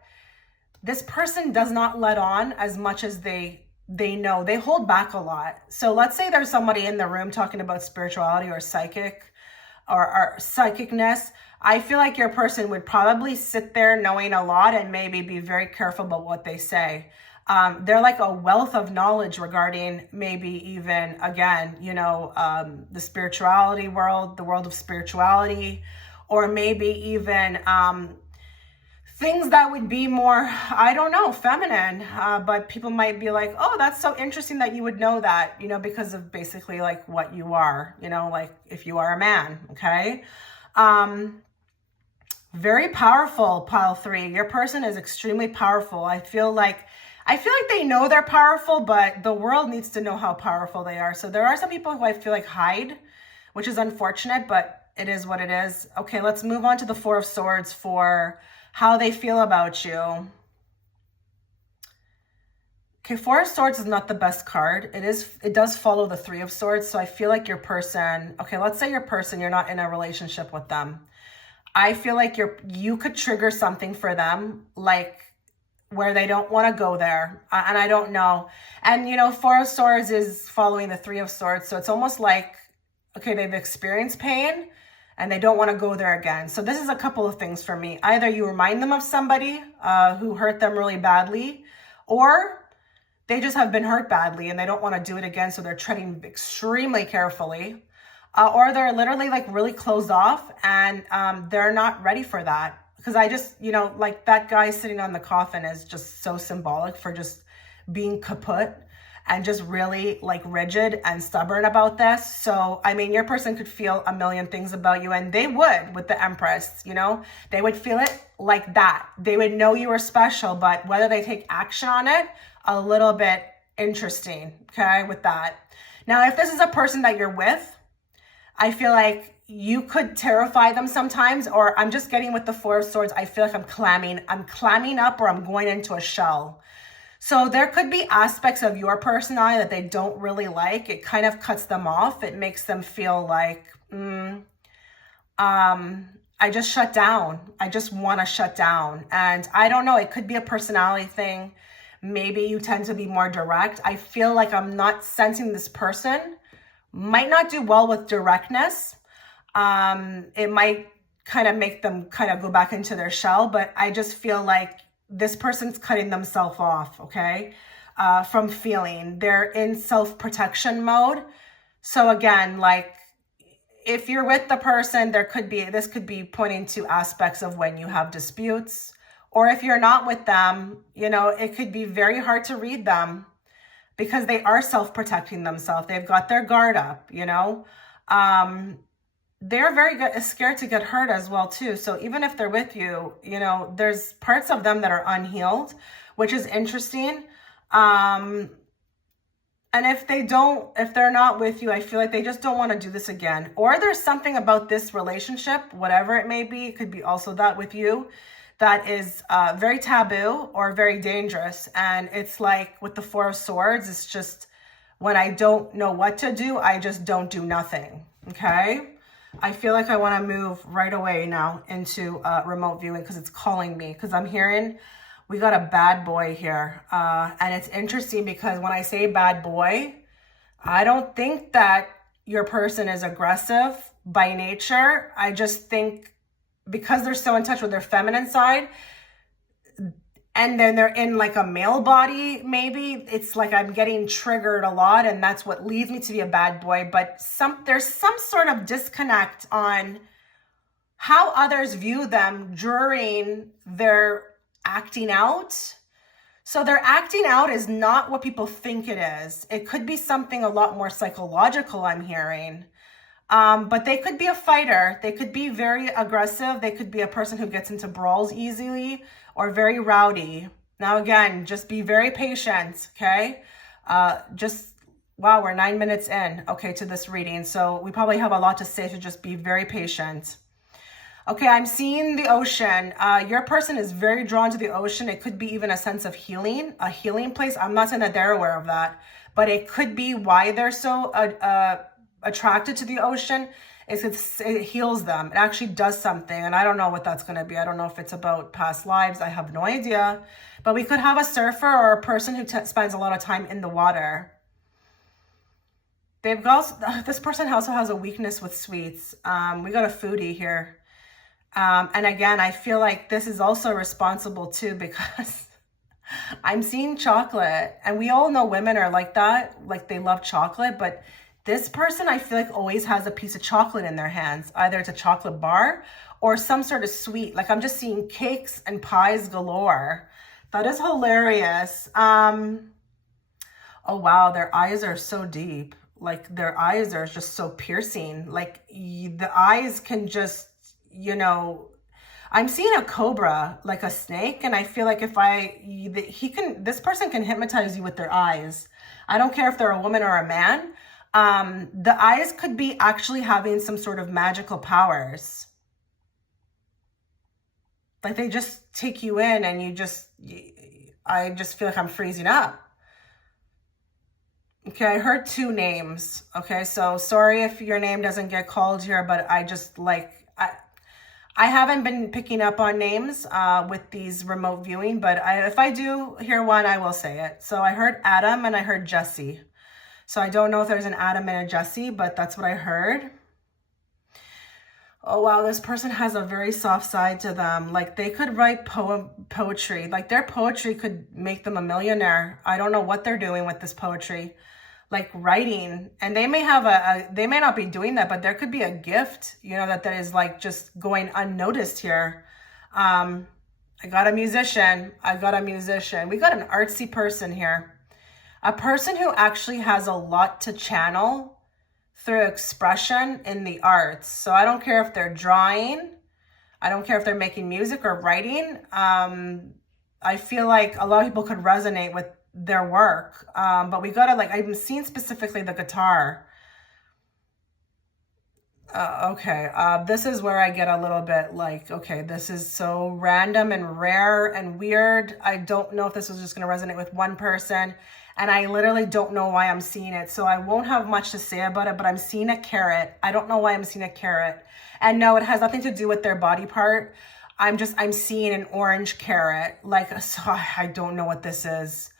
This person does not let on as much as they know. They hold back a lot. So let's say there's somebody in the room talking about spirituality or psychic or psychicness. I feel like your person would probably sit there knowing a lot and maybe be very careful about what they say. They're like a wealth of knowledge regarding maybe even, again, the spirituality world, the world of spirituality, or maybe even things that would be more, I don't know, feminine. But people might be like, oh, that's so interesting that you would know that, because of basically like what you are, like if you are a man, okay? Very powerful, pile 3. Your person is extremely powerful. I feel like they know they're powerful, but the world needs to know how powerful they are. So there are some people who I feel like hide, which is unfortunate, but it is what it is. Okay, let's move on to the 4 of Swords for how they feel about you. Okay, 4 of Swords is not the best card. It does follow the 3 of Swords. So I feel like your person, okay, let's say your person, you're not in a relationship with them. I feel like you could trigger something for them, like where they don't want to go there. And I don't know. And, 4 of Swords is following the 3 of Swords. So it's almost like, okay, they've experienced pain and they don't want to go there again. So this is a couple of things for me. Either you remind them of somebody who hurt them really badly, or they just have been hurt badly and they don't want to do it again. So they're treading extremely carefully. Or they're literally like really closed off and they're not ready for that. Because I just, like that guy sitting on the coffin is just so symbolic for just being kaput and just really like rigid and stubborn about this. So, I mean, your person could feel a million things about you, and they would with the Empress, they would feel it like that. They would know you were special, but whether they take action on it, a little bit interesting, okay, with that. Now, if this is a person that you're with, I feel like you could terrify them sometimes, or I'm just getting with the 4 of Swords. I feel like I'm clamming up, or I'm going into a shell. So there could be aspects of your personality that they don't really like. It kind of cuts them off. It makes them feel like, I just shut down. I just want to shut down. And I don't know, it could be a personality thing. Maybe you tend to be more direct. I feel like I'm not sensing this person might not do well with directness. It might kind of make them kind of go back into their shell, but I just feel like this person's cutting themselves off, okay, from feeling. They're in self-protection mode. So again, like if you're with the person, this could be pointing to aspects of when you have disputes, or if you're not with them, it could be very hard to read them, because they are self-protecting themselves. They've got their guard up, They're very scared to get hurt as well, too. So even if they're with you, there's parts of them that are unhealed, which is interesting. And if they're not with you, I feel like they just don't want to do this again. Or there's something about this relationship, whatever it may be, it could be also that with you, that is very taboo or very dangerous. And it's like with the 4 of Swords, it's just when I don't know what to do, I just don't do nothing, okay? I feel like I want to move right away now into remote viewing because it's calling me, because I'm hearing we got a bad boy here. And it's interesting because when I say bad boy, I don't think that your person is aggressive by nature. I just think because they're so in touch with their feminine side, and then they're in like a male body, maybe it's like I'm getting triggered a lot, and that's what leads me to be a bad boy. But there's some sort of disconnect on how others view them during their acting out. So their acting out is not what people think it is. It could be something a lot more psychological, I'm hearing. But they could be a fighter. They could be very aggressive. They could be a person who gets into brawls easily, or very rowdy. Now, again, just be very patient, okay? Wow, we're 9 minutes in, okay, to this reading. So we probably have a lot to say, so just be very patient. Okay, I'm seeing the ocean. Your person is very drawn to the ocean. It could be even a sense of healing, a healing place. I'm not saying that they're aware of that, but it could be why they're so attracted to the ocean. It heals them. It actually does something. And I don't know what that's going to be. I don't know if it's about past lives. I have no idea. But we could have a surfer or a person who spends a lot of time in the water. This person also has a weakness with sweets. We got a foodie here. And again, I feel like this is also responsible too, because I'm seeing chocolate. And we all know women are like that. Like they love chocolate, but this person, I feel like, always has a piece of chocolate in their hands. Either it's a chocolate bar or some sort of sweet. Like I'm just seeing cakes and pies galore. That is hilarious. Oh wow, their eyes are so deep. Like their eyes are just so piercing. Like the eyes can just, you know, I'm seeing a cobra, like a snake, and I feel like this person can hypnotize you with their eyes. I don't care if they're a woman or a man. The eyes could be actually having some sort of magical powers. Like they just take you in and I just feel like I'm freezing up. Okay, I heard 2 names. Okay, so sorry if your name doesn't get called here, but I haven't been picking up on names with these remote viewing, but if I do hear one, I will say it. So I heard Adam and I heard Jesse. So I don't know if there's an Adam and a Jesse, but that's what I heard. Oh wow, this person has a very soft side to them. Like they could write poetry. Like their poetry could make them a millionaire. I don't know what they're doing with this poetry. Like writing, and they may have they may not be doing that, but there could be a gift, you know, that is like just going unnoticed here. I got a musician. We got an artsy person here. A person who actually has a lot to channel through expression in the arts. So I don't care if they're drawing. I don't care if they're making music or writing. I feel like a lot of people could resonate with their work, but we gotta, like, I'm seeing specifically the guitar. Okay, this is where I get a little bit like, okay, this is so random and rare and weird. I don't know if this is just gonna resonate with one person, and I literally don't know why I'm seeing it, so I won't have much to say about it, but I'm seeing a carrot. I don't know why I'm seeing a carrot, and no, it has nothing to do with their body part. I'm seeing an orange carrot. Like, so I don't know what this is.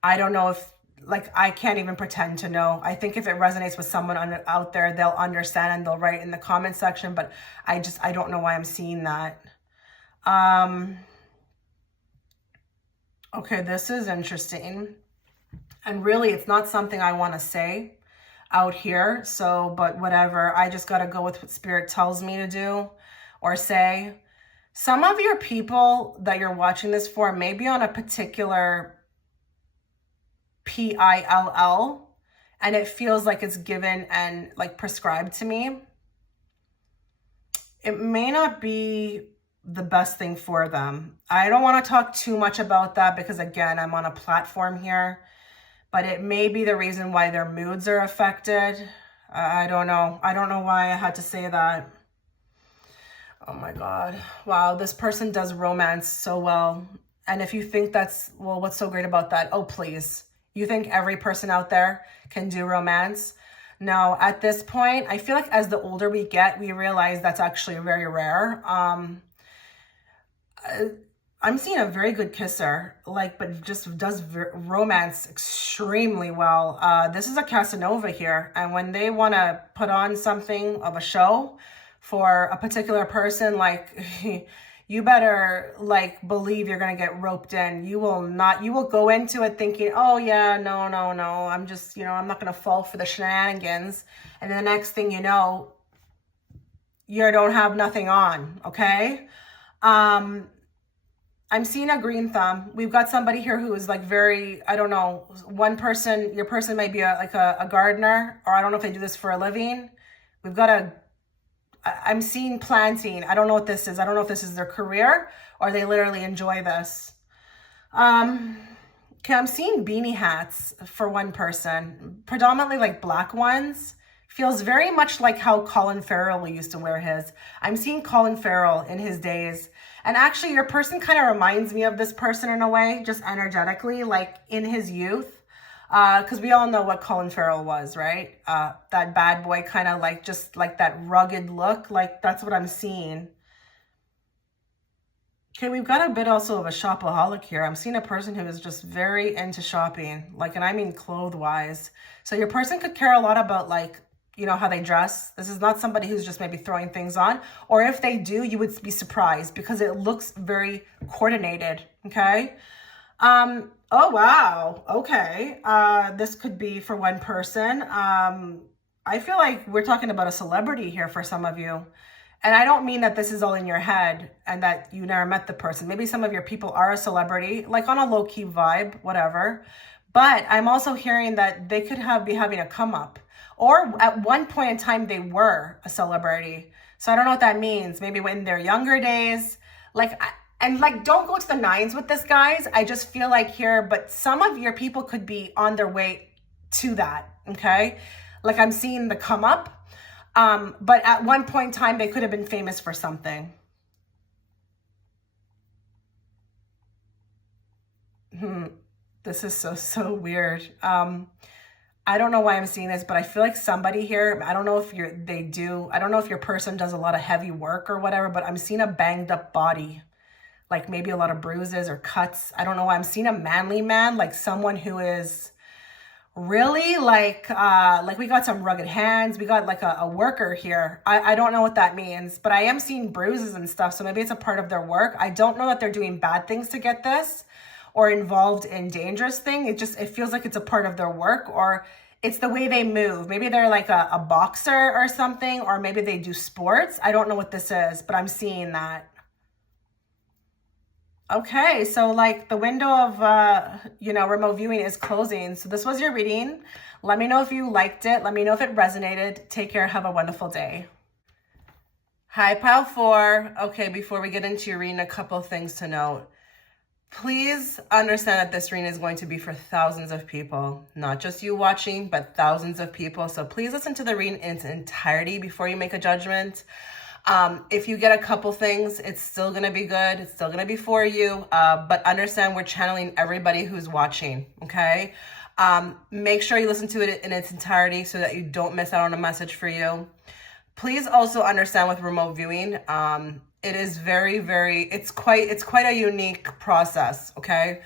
I don't know if, like, I can't even pretend to know. I think if it resonates with someone out there, they'll understand and they'll write in the comment section, but I don't know why I'm seeing that. Okay, this is interesting. And really, it's not something I want to say out here. So, but whatever, I just got to go with what Spirit tells me to do or say. Some of your people that you're watching this for may be on a particular PILL, and it feels like it's given and like prescribed to me. It may not be the best thing for them. I don't want to talk too much about that because, again, I'm on a platform here, but it may be the reason why their moods are affected. I don't know. I don't know why I had to say that. Oh my God. Wow, this person does romance so well. And if you think that's, well, what's so great about that? Oh, please. You think every person out there can do romance? No, at this point, I feel like as the older we get, we realize that's actually very rare. I'm seeing a very good kisser, like, but just does romance extremely well. This is a Casanova here. And when they want to put on something of a show for a particular person, like, you better, like, believe you're going to get roped in. You will go into it thinking, oh yeah, no. I'm just, I'm not going to fall for the shenanigans. And then the next thing you know, you don't have nothing on. Okay. I'm seeing a green thumb. We've got somebody here who is like very, I don't know, your person might be a gardener, or I don't know if they do this for a living. I'm seeing planting. I don't know what this is. I don't know if this is their career or they literally enjoy this. Okay, I'm seeing beanie hats for one person, predominantly like black ones. Feels very much like how Colin Farrell used to wear his. I'm seeing Colin Farrell in his days. And actually, your person kind of reminds me of this person in a way, just energetically, like in his youth. Because we all know what Colin Farrell was, right? That bad boy kind of like, just like that rugged look. Like, that's what I'm seeing. Okay, we've got a bit also of a shopaholic here. I'm seeing a person who is just very into shopping, like, and I mean clothes-wise. So your person could care a lot about, like, how they dress. This is not somebody who's just maybe throwing things on. Or if they do, you would be surprised because it looks very coordinated, okay? Oh, wow. Okay. This could be for one person. I feel like we're talking about a celebrity here for some of you. And I don't mean that this is all in your head and that you never met the person. Maybe some of your people are a celebrity, like on a low-key vibe, whatever. But I'm also hearing that they could be having a come up. Or at one point in time, they were a celebrity. So I don't know what that means. Maybe in their younger days. Don't go to the nines with this, guys. I just feel like here, but some of your people could be on their way to that, okay? Like I'm seeing the come up. But at one point in time, they could have been famous for something. This is so weird. I don't know why I'm seeing this, but I feel like somebody here, I don't know if I don't know if your person does a lot of heavy work or whatever, but I'm seeing a banged up body, like maybe a lot of bruises or cuts. I don't know why I'm seeing a manly man, like someone who is really like we got some rugged hands. We got like a worker here. I don't know what that means, but I am seeing bruises and stuff. So maybe it's a part of their work. I don't know that they're doing bad things to get this or involved in dangerous thing. It feels like it's a part of their work, or it's the way they move. Maybe they're like a boxer or something, or maybe they do sports. I don't know what this is, but I'm seeing that. Okay, so like the window of, remote viewing is closing. So this was your reading. Let me know if you liked it. Let me know if it resonated. Take care. Have a wonderful day. Hi, Pile 4. Okay, before we get into your reading, a couple of things to note. Please understand that this reading is going to be for thousands of people, not just you watching, but thousands of people. So please listen to the reading in its entirety before you make a judgment. If you get a couple things, it's still going to be good. It's still going to be for you. But understand we're channeling everybody who's watching. Okay. Make sure you listen to it in its entirety so that you don't miss out on a message for you. Please also understand with remote viewing, it is it's quite a unique process. Okay.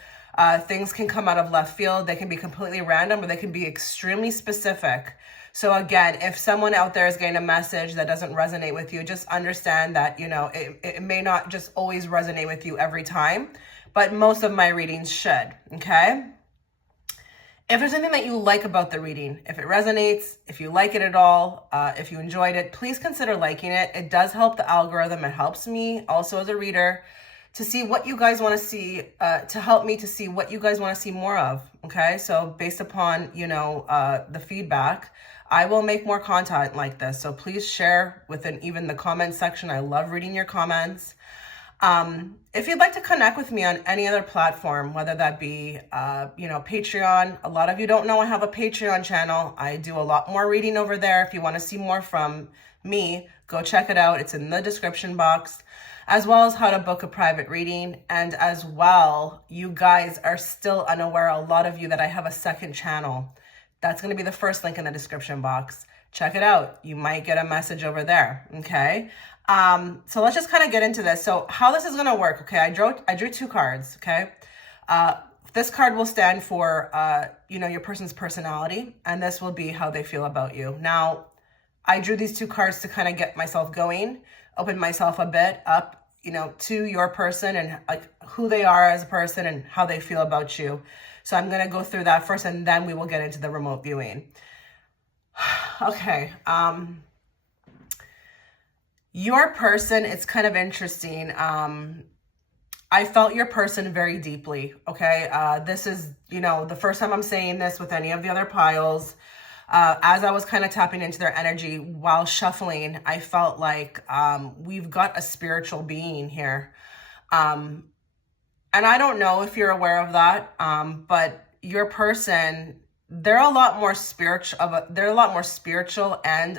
Things can come out of left field. They can be completely random, or they can be extremely specific. So again, if someone out there is getting a message that doesn't resonate with you, just understand that, it may not just always resonate with you every time, but most of my readings should, okay? If there's anything that you like about the reading, if it resonates, if you like it at all, if you enjoyed it, please consider liking it. It does help the algorithm. It helps me also as a reader to see what you guys want to see, to help me to see what you guys want to see more of, okay? So based upon, the feedback, I will make more content like this. So please share within even the comment section. I love reading your comments. If you'd like to connect with me on any other platform, whether that be, Patreon. A lot of you don't know I have a Patreon channel. I do a lot more reading over there. If you want to see more from me, go check it out. It's in the description box, as well as how to book a private reading. And as well, you guys are still unaware, a lot of you, that I have a second channel. That's going to be the first link in the description box. Check it out. You might get a message over there. Okay. So let's just kind of get into this. So how this is going to work. Okay. I drew 2 cards. Okay. This card will stand for, your person's personality, and this will be how they feel about you. Now, I drew these 2 cards to kind of get myself going, open myself a bit up, to your person and like who they are as a person and how they feel about you. So I'm going to go through that first, and then we will get into the remote viewing. Okay. Your person, it's kind of interesting. I felt your person very deeply. Okay. This is, the first time I'm saying this with any of the other piles. As I was kind of tapping into their energy while shuffling, I felt like, we've got a spiritual being here. And I don't know if you're aware of that, but your person, they're a lot more spiritual and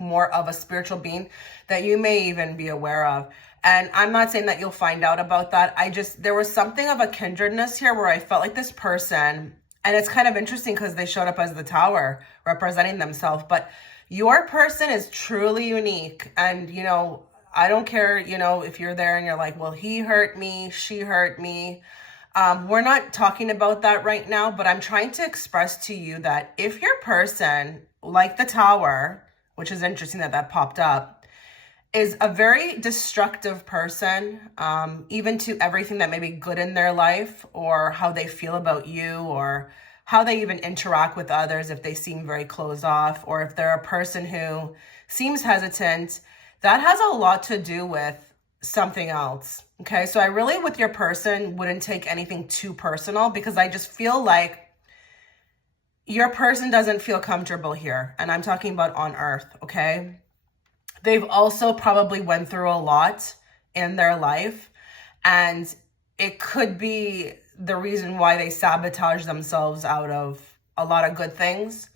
more of a spiritual being that you may even be aware of. And I'm not saying that you'll find out about that. There was something of a kindredness here where I felt like this person, and it's kind of interesting because they showed up as the Tower representing themselves, but your person is truly unique. And, I don't care, if you're there and you're like, well, he hurt me, she hurt me. We're not talking about that right now, but I'm trying to express to you that if your person, like the Tower, which is interesting that popped up, is a very destructive person, even to everything that may be good in their life, or how they feel about you, or how they even interact with others, if they seem very closed off, or if they're a person who seems hesitant, that has a lot to do with something else. Okay, so I really, with your person, wouldn't take anything too personal, because I just feel like your person doesn't feel comfortable here. And I'm talking about on earth, okay? They've also probably went through a lot in their life, and it could be the reason why they sabotage themselves out of a lot of good things.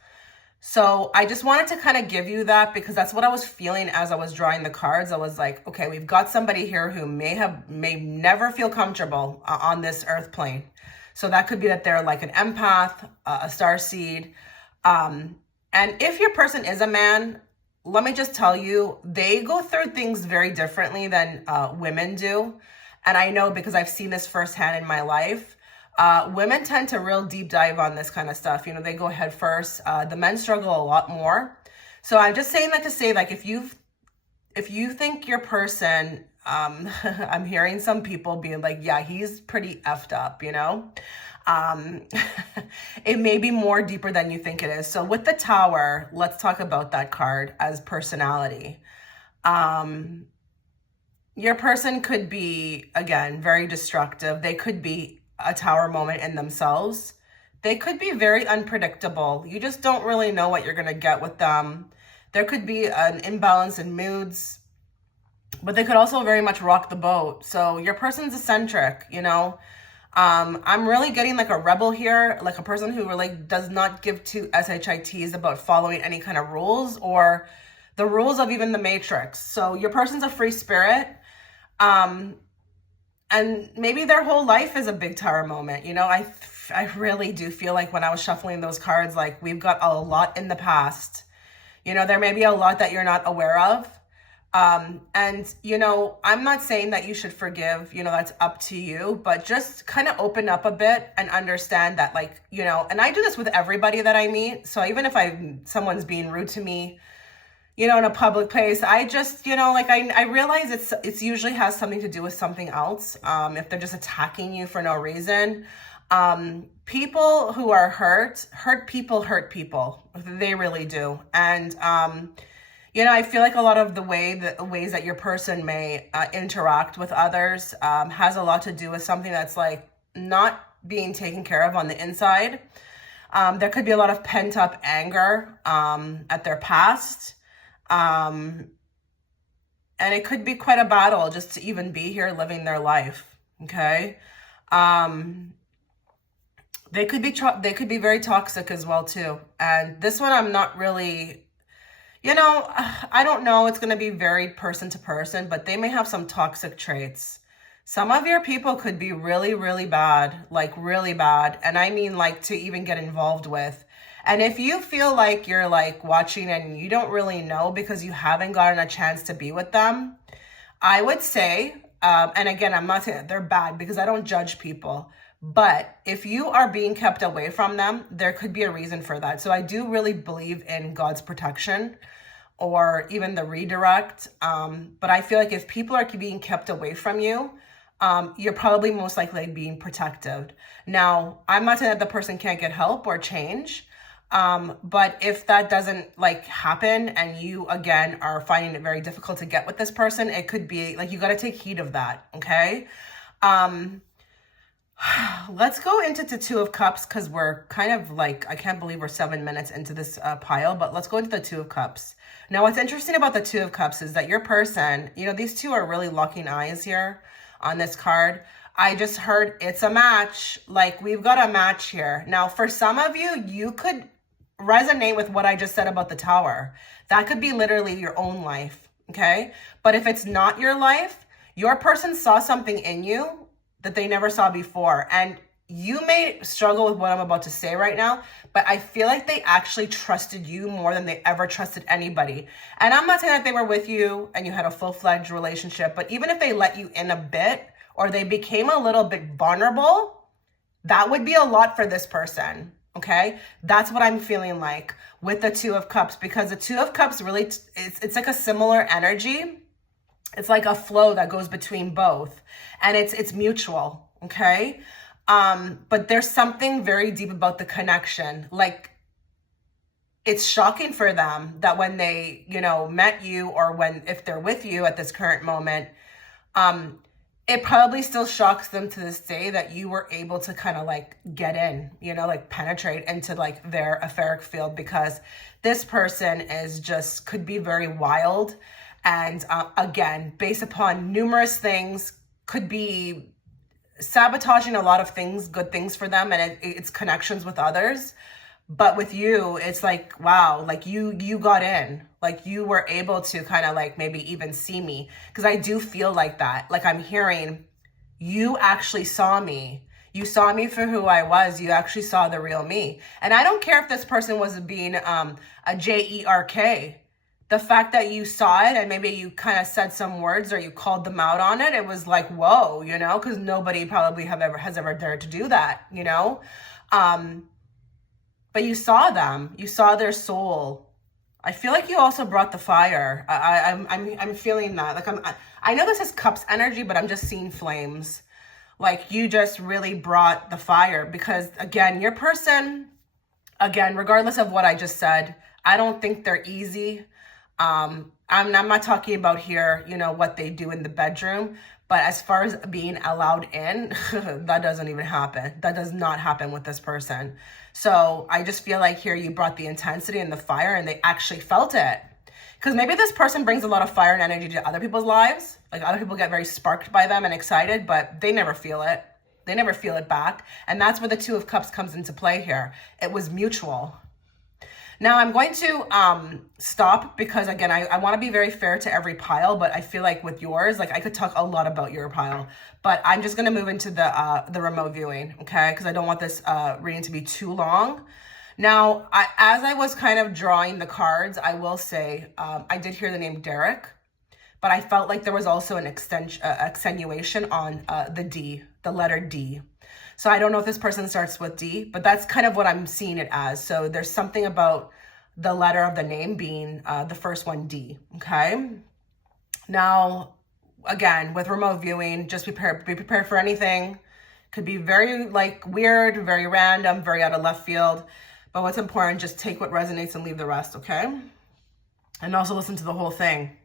So I just wanted to kind of give you that, because that's what I was feeling as I was drawing the cards. I was like, okay, we've got somebody here who may never feel comfortable on this earth plane. So that could be that they're like an empath, a starseed. And if your person is a man, let me just tell you, they go through things very differently than women do. And I know, because I've seen this firsthand in my life. Women tend to real deep dive on this kind of stuff. You know, they go head first. The men struggle a lot more. So I'm just saying that to say, like, if you think your person, I'm hearing some people being like, yeah, he's pretty effed up, you know? It may be more deeper than you think it is. So with the Tower, let's talk about that card as personality. Your person could be, again, very destructive. They could be a Tower moment in themselves. They could be very unpredictable. You just don't really know what you're going to get with them. There could be an imbalance in moods, but they could also very much rock the boat. So your person's eccentric, you know. I'm really getting like a rebel here, like a person who really does not give two shits about following any kind of rules or the rules of even the Matrix. So your person's a free spirit. And maybe their whole life is a big Tower moment. You know, I really do feel like when I was shuffling those cards, like, we've got a lot in the past. You know, there may be a lot that you're not aware of. And, you know, I'm not saying that you should forgive, you know, that's up to you, but just kind of open up a bit and understand that, like, you know, and I do this with everybody that I meet. So even if someone's being rude to me, you know, in a public place, I just, you know, like, I realize it's usually has something to do with something else. If they're just attacking you for no reason. People who are hurt people. They really do. And, you know, I feel like a lot of the ways that your person may interact with others has a lot to do with something that's like not being taken care of on the inside. There could be a lot of pent up anger at their past. And it could be quite a battle just to even be here living their life. Okay. They could be very toxic as well too. And this one, I'm not really, you know, I don't know. It's going to be varied person to person, but they may have some toxic traits. Some of your people could be really, really bad, like really bad. And I mean, like, to even get involved with. And if you feel like you're like watching and you don't really know because you haven't gotten a chance to be with them, I would say, and again, I'm not saying that they're bad because I don't judge people, but if you are being kept away from them, there could be a reason for that. So I do really believe in God's protection or even the redirect. But I feel like if people are being kept away from you, you're probably most likely being protected. Now, I'm not saying that the person can't get help or change. But if that doesn't like happen and you again are finding it very difficult to get with this person, it could be like, you got to take heed of that. Okay. Let's go into the Two of Cups, because we're kind of like, I can't believe we're 7 minutes into this pile, but let's go into the Two of Cups. Now, what's interesting about the Two of Cups is that your person, you know, these two are really locking eyes here on this card. I just heard it's a match. Like, we've got a match here. Now, for some of you, you could resonate with what I just said about the Tower. That could be literally your own life, okay? But if it's not your life, your person saw something in you that they never saw before. And you may struggle with what I'm about to say right now, but I feel like they actually trusted you more than they ever trusted anybody. And I'm not saying that they were with you and you had a full-fledged relationship, but even if they let you in a bit or they became a little bit vulnerable, that would be a lot for this person. Okay, that's what I'm feeling like with the Two of Cups, because the Two of Cups really, it's like a similar energy. It's like a flow that goes between both, and it's mutual. Okay, but there's something very deep about the connection. Like, it's shocking for them that when they, met you, or if they're with you at this current moment, it probably still shocks them to this day that you were able to kind of like get in, like penetrate into like their etheric field, because this person could be very wild. And again, based upon numerous things, could be sabotaging a lot of things, good things for them, and it's connections with others. But with you, it's like, wow, like you got in, like you were able to kind of like maybe even see me, because I do feel like that. Like I'm hearing you actually saw me. You saw me for who I was. You actually saw the real me. And I don't care if this person was being a jerk. The fact that you saw it and maybe you kind of said some words or you called them out on it, it was like, whoa, because nobody probably has ever dared to do that, But you saw them. You saw their soul. I feel like you also brought the fire. I'm feeling that. Like I know this is cups energy, but I'm just seeing flames. Like you just really brought the fire, because again, your person, regardless of what I just said, I don't think they're easy. I'm not talking about here, what they do in the bedroom, but as far as being allowed in, that doesn't even happen. That does not happen with this person. So I just feel like here you brought the intensity and the fire, and they actually felt it. Because maybe this person brings a lot of fire and energy to other people's lives. Like other people get very sparked by them and excited, but they never feel it. They never feel it back. And that's where the Two of Cups comes into play here. It was mutual. Now I'm going to stop, because again, I want to be very fair to every pile, but I feel like with yours, like I could talk a lot about your pile, but I'm just going to move into the remote viewing, okay? Because I don't want this reading to be too long. Now, as I was kind of drawing the cards, I will say I did hear the name Derek, but I felt like there was also an extenuation on the letter D. So I don't know if this person starts with D, but that's kind of what I'm seeing it as. So there's something about the letter of the name being the first one, D, okay? Now, again, with remote viewing, just be prepared for anything. Could be very like weird, very random, very out of left field. But what's important, just take what resonates and leave the rest, okay? And also listen to the whole thing.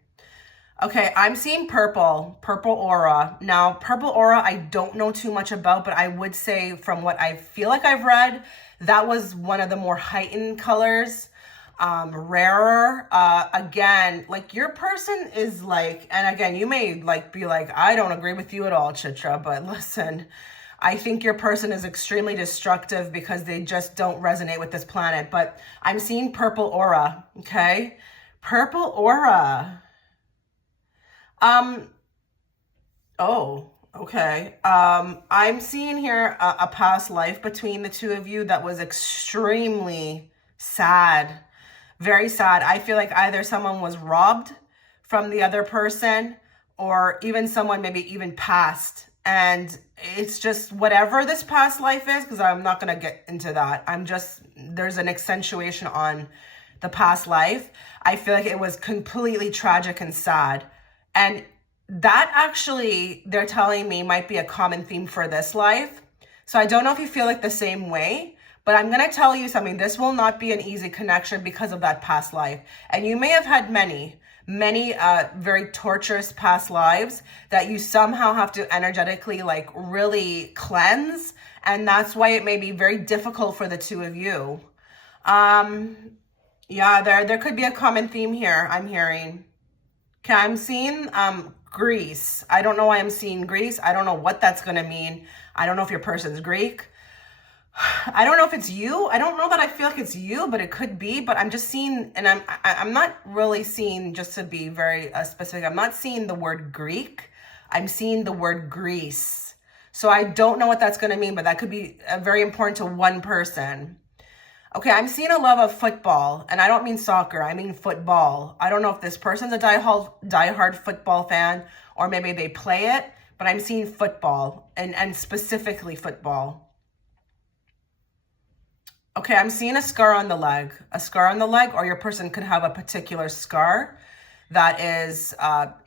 Okay, I'm seeing purple aura. Now, purple aura, I don't know too much about, but I would say from what I feel like I've read, that was one of the more heightened colors, rarer. Again, like your person is like, and again, you may like be like, I don't agree with you at all, Chitra, but listen, I think your person is extremely destructive because they just don't resonate with this planet. But I'm seeing purple aura, okay? Purple aura. Oh, okay. I'm seeing here a past life between the two of you that was extremely sad, very sad. I feel like either someone was robbed from the other person, or even someone maybe even passed. And it's just whatever this past life is, because I'm not going to get into that. There's an accentuation on the past life. I feel like it was completely tragic and sad. And that actually, they're telling me, might be a common theme for this life. So I don't know if you feel like the same way, but I'm going to tell you something. This will not be an easy connection because of that past life. And you may have had many very torturous past lives that you somehow have to energetically like really cleanse. And that's why it may be very difficult for the two of you. Yeah, there could be a common theme here, I'm hearing. Okay, I'm seeing Greece. I don't know why I'm seeing Greece. I don't know what that's going to mean. I don't know if your person's Greek. I don't know if it's you. I don't know that I feel like it's you, but it could be. But I'm just seeing, and I'm not really seeing, just to be very specific, I'm not seeing the word Greek. I'm seeing the word Greece. So I don't know what that's going to mean, but that could be very important to one person. Okay, I'm seeing a love of football, and I don't mean soccer, I mean football. I don't know if this person's a diehard football fan, or maybe they play it, but I'm seeing football, and specifically football. Okay, I'm seeing a scar on the leg, or your person could have a particular scar that is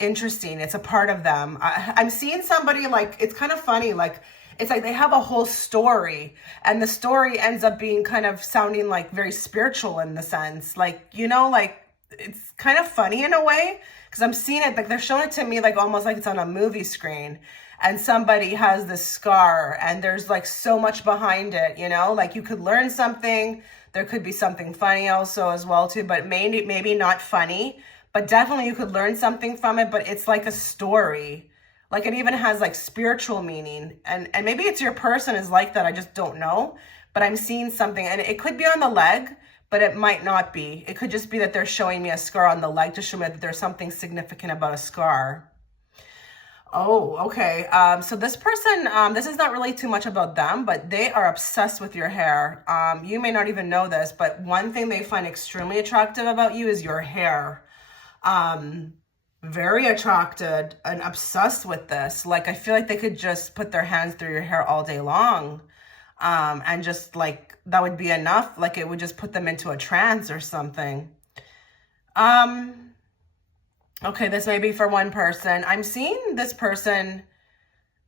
interesting. It's a part of them. I'm seeing somebody like, it's kind of funny, like, it's like they have a whole story, and the story ends up being kind of sounding like very spiritual in the sense, like, you know, like it's kind of funny in a way, because I'm seeing it, like they're showing it to me like almost like it's on a movie screen, and somebody has this scar and there's like so much behind it, you know, like you could learn something. There could be something funny also as well too, but maybe not funny, but definitely you could learn something from it. But it's like a story, like it even has like spiritual meaning, and maybe it's your person is like that, I just don't know. But I'm seeing something, and it could be on the leg, but it might not be. It could just be that they're showing me a scar on the leg to show me that there's something significant about a scar. Oh, okay. So this person, this is not really too much about them, but they are obsessed with your hair. You may not even know this, but one thing they find extremely attractive about you is your hair. Very attracted and obsessed with this. Like, I feel like they could just put their hands through your hair all day long. And just like, that would be enough. Like, it would just put them into a trance or something. Okay, this may be for one person. I'm seeing this person,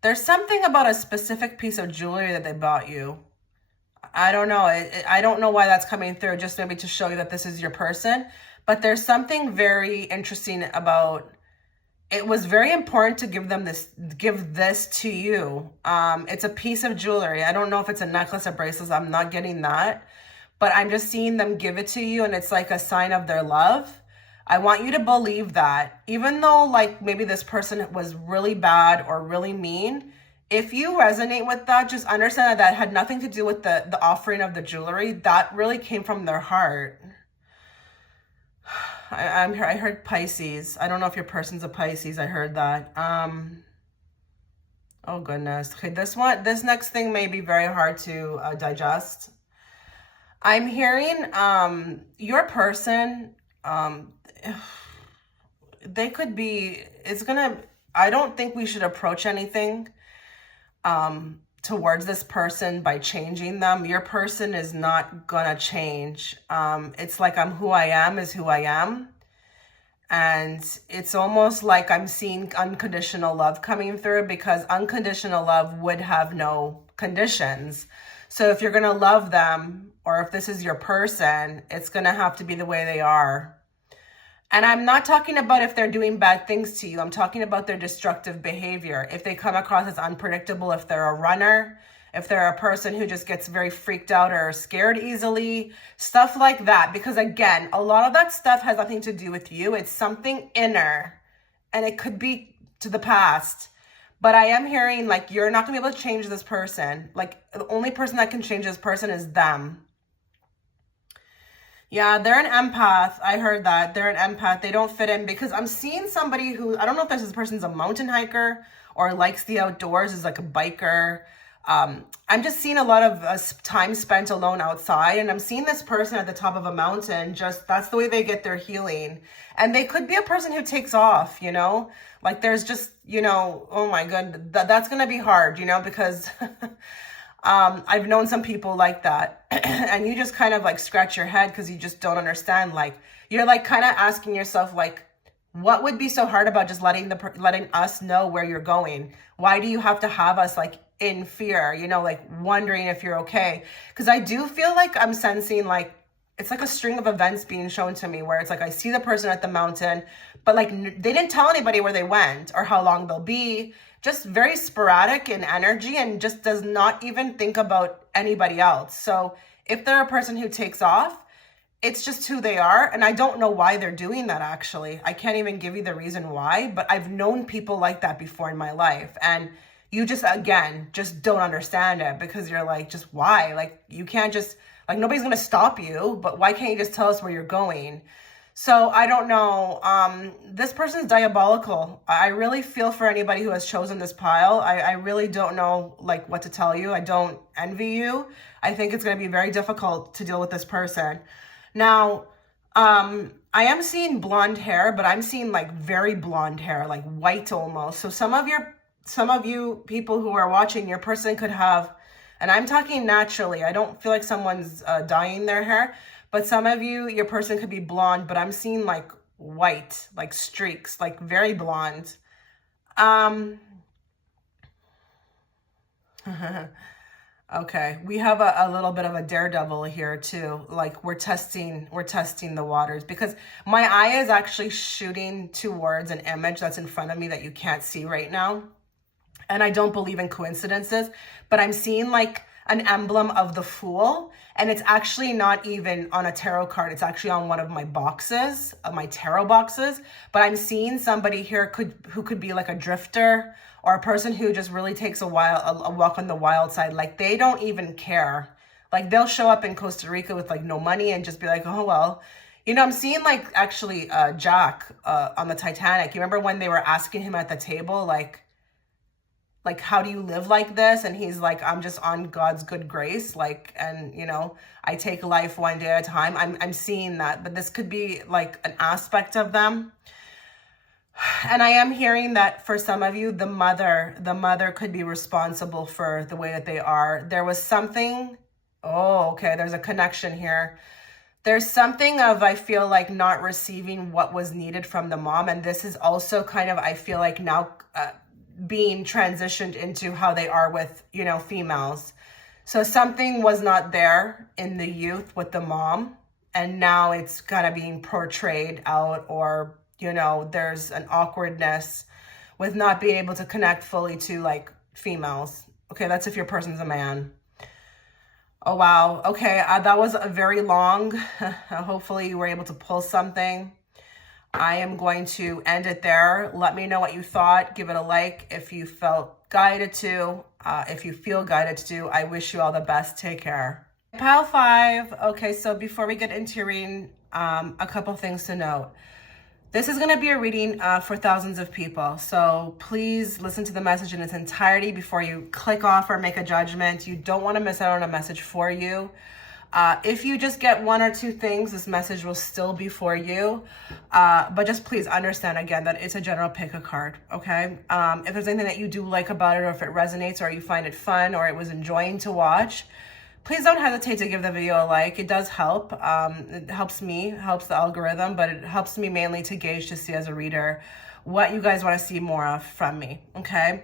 there's something about a specific piece of jewelry that they bought you. I don't know. I don't know why that's coming through, just maybe to show you that this is your person. But there's something very interesting about, it was very important to give this to you. It's a piece of jewelry. I don't know if it's a necklace or bracelets. I'm not getting that. But I'm just seeing them give it to you, and it's like a sign of their love. I want you to believe that, even though like maybe this person was really bad or really mean, if you resonate with that, just understand that that had nothing to do with the offering of the jewelry. That really came from their heart. I heard Pisces. I don't know if your person's a Pisces. I heard that. Oh goodness. Okay, this next thing may be very hard to digest. I'm hearing your person, they could be, I don't think we should approach anything towards this person by changing them. Your person is not gonna change. It's like who I am is who I am. And it's almost like I'm seeing unconditional love coming through, because unconditional love would have no conditions. So if you're gonna love them, or if this is your person, it's gonna have to be the way they are. And I'm not talking about if they're doing bad things to you. I'm talking about their destructive behavior. If they come across as unpredictable, if they're a runner, if they're a person who just gets very freaked out or scared easily, stuff like that. Because again, a lot of that stuff has nothing to do with you. It's something inner, and it could be to the past. But I am hearing like you're not gonna be able to change this person. Like the only person that can change this person is them. Yeah, they're an empath. I heard that. They're an empath. They don't fit in, because I'm seeing somebody who, I don't know if this person's a mountain hiker or likes the outdoors, is like a biker. I'm just seeing a lot of time spent alone outside, and I'm seeing this person at the top of a mountain, just that's the way they get their healing. And they could be a person who takes off, you know, like there's just, you know, oh my God, that's going to be hard, you know, because I've known some people like that. And you just kind of like scratch your head, because you just don't understand. Like you're like kind of asking yourself, like, what would be so hard about just letting us know where you're going? Why do you have to have us like in fear, you know, like wondering if you're okay? Because I do feel like I'm sensing like it's like a string of events being shown to me, where it's like I see the person at the mountain, but like they didn't tell anybody where they went or how long they'll be. Just very sporadic in energy, and just does not even think about anybody else. So if they're a person who takes off, it's just who they are. And I don't know why they're doing that, actually. I can't even give you the reason why, but I've known people like that before in my life. And you just, again, just don't understand it, because you're like, just why? Like, you can't just, like, nobody's going to stop you, but why can't you just tell us where you're going? So I don't know. This person's diabolical. I really feel for anybody who has chosen this pile. I really don't know like what to tell you. I don't envy you. I think it's going to be very difficult to deal with this person. Now, I am seeing blonde hair, but I'm seeing like very blonde hair, like white almost. So some of you people who are watching, your person could have, and I'm talking naturally, I don't feel like someone's dyeing their hair, but some of you, your person could be blonde, but I'm seeing like white, like streaks, like very blonde. Okay, we have a little bit of a daredevil here too. Like we're testing the waters because my eye is actually shooting towards an image that's in front of me that you can't see right now. And I don't believe in coincidences, but I'm seeing like an emblem of the Fool, and it's actually not even on a tarot card. It's actually on one of my boxes, of my tarot boxes. But I'm seeing somebody here who could be like a drifter or a person who just really takes a walk on the wild side. Like they don't even care. Like they'll show up in Costa Rica with like no money and just be like, oh well. You know, I'm seeing like actually Jack on the Titanic. You remember when they were asking him at the table, like how do you live like this? And he's like, I'm just on God's good grace, like, and you know, I take life one day at a time. I'm seeing that, but this could be like an aspect of them. And I am hearing that for some of you, the mother could be responsible for the way that they are. There was something, oh, okay, there's a connection here. There's something of, I feel like, not receiving what was needed from the mom. And this is also kind of, I feel like now being transitioned into how they are with, you know, females. So something was not there in the youth with the mom, and now it's kind of being portrayed out, or, you know, there's an awkwardness with not being able to connect fully to like females. Okay, that's if your person's a man. Oh, wow. Okay, that was a very long. Hopefully you were able to pull something. I am going to end it there. Let me know what you thought. Give it a like if you felt guided to. If you feel guided to, I wish you all the best. Take care. Pile 5. Okay, so before we get into your reading, a couple things to note. This is going to be a reading for thousands of people. So please listen to the message in its entirety before you click off or make a judgment. You don't want to miss out on a message for you. If you just get one or two things, this message will still be for you. But just please understand again that it's a general pick a card, okay? If there's anything that you do like about it, or if it resonates, or you find it fun, or it was enjoying to watch, please don't hesitate to give the video a like. It does help. It helps me, helps the algorithm, but it helps me mainly to gauge, to see as a reader what you guys want to see more of from me, okay?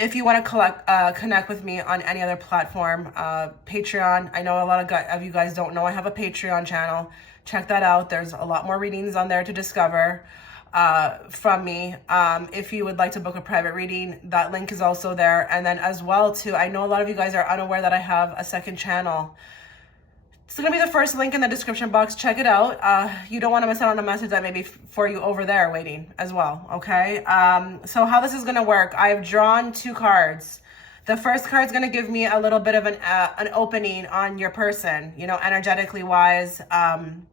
If you want to connect with me on any other platform, Patreon. I know a lot of you guys don't know I have a Patreon channel. Check that out. There's a lot more readings on there to discover from me. If you would like to book a private reading, that link is also there. And then as well too, I know a lot of you guys are unaware that I have a second channel. It's going to be the first link in the description box. Check it out. You don't want to miss out on a message that may be for you over there waiting as well, okay? So how this is going to work, I've drawn 2 cards. The first card is going to give me a little bit of an opening on your person, you know, energetically wise. And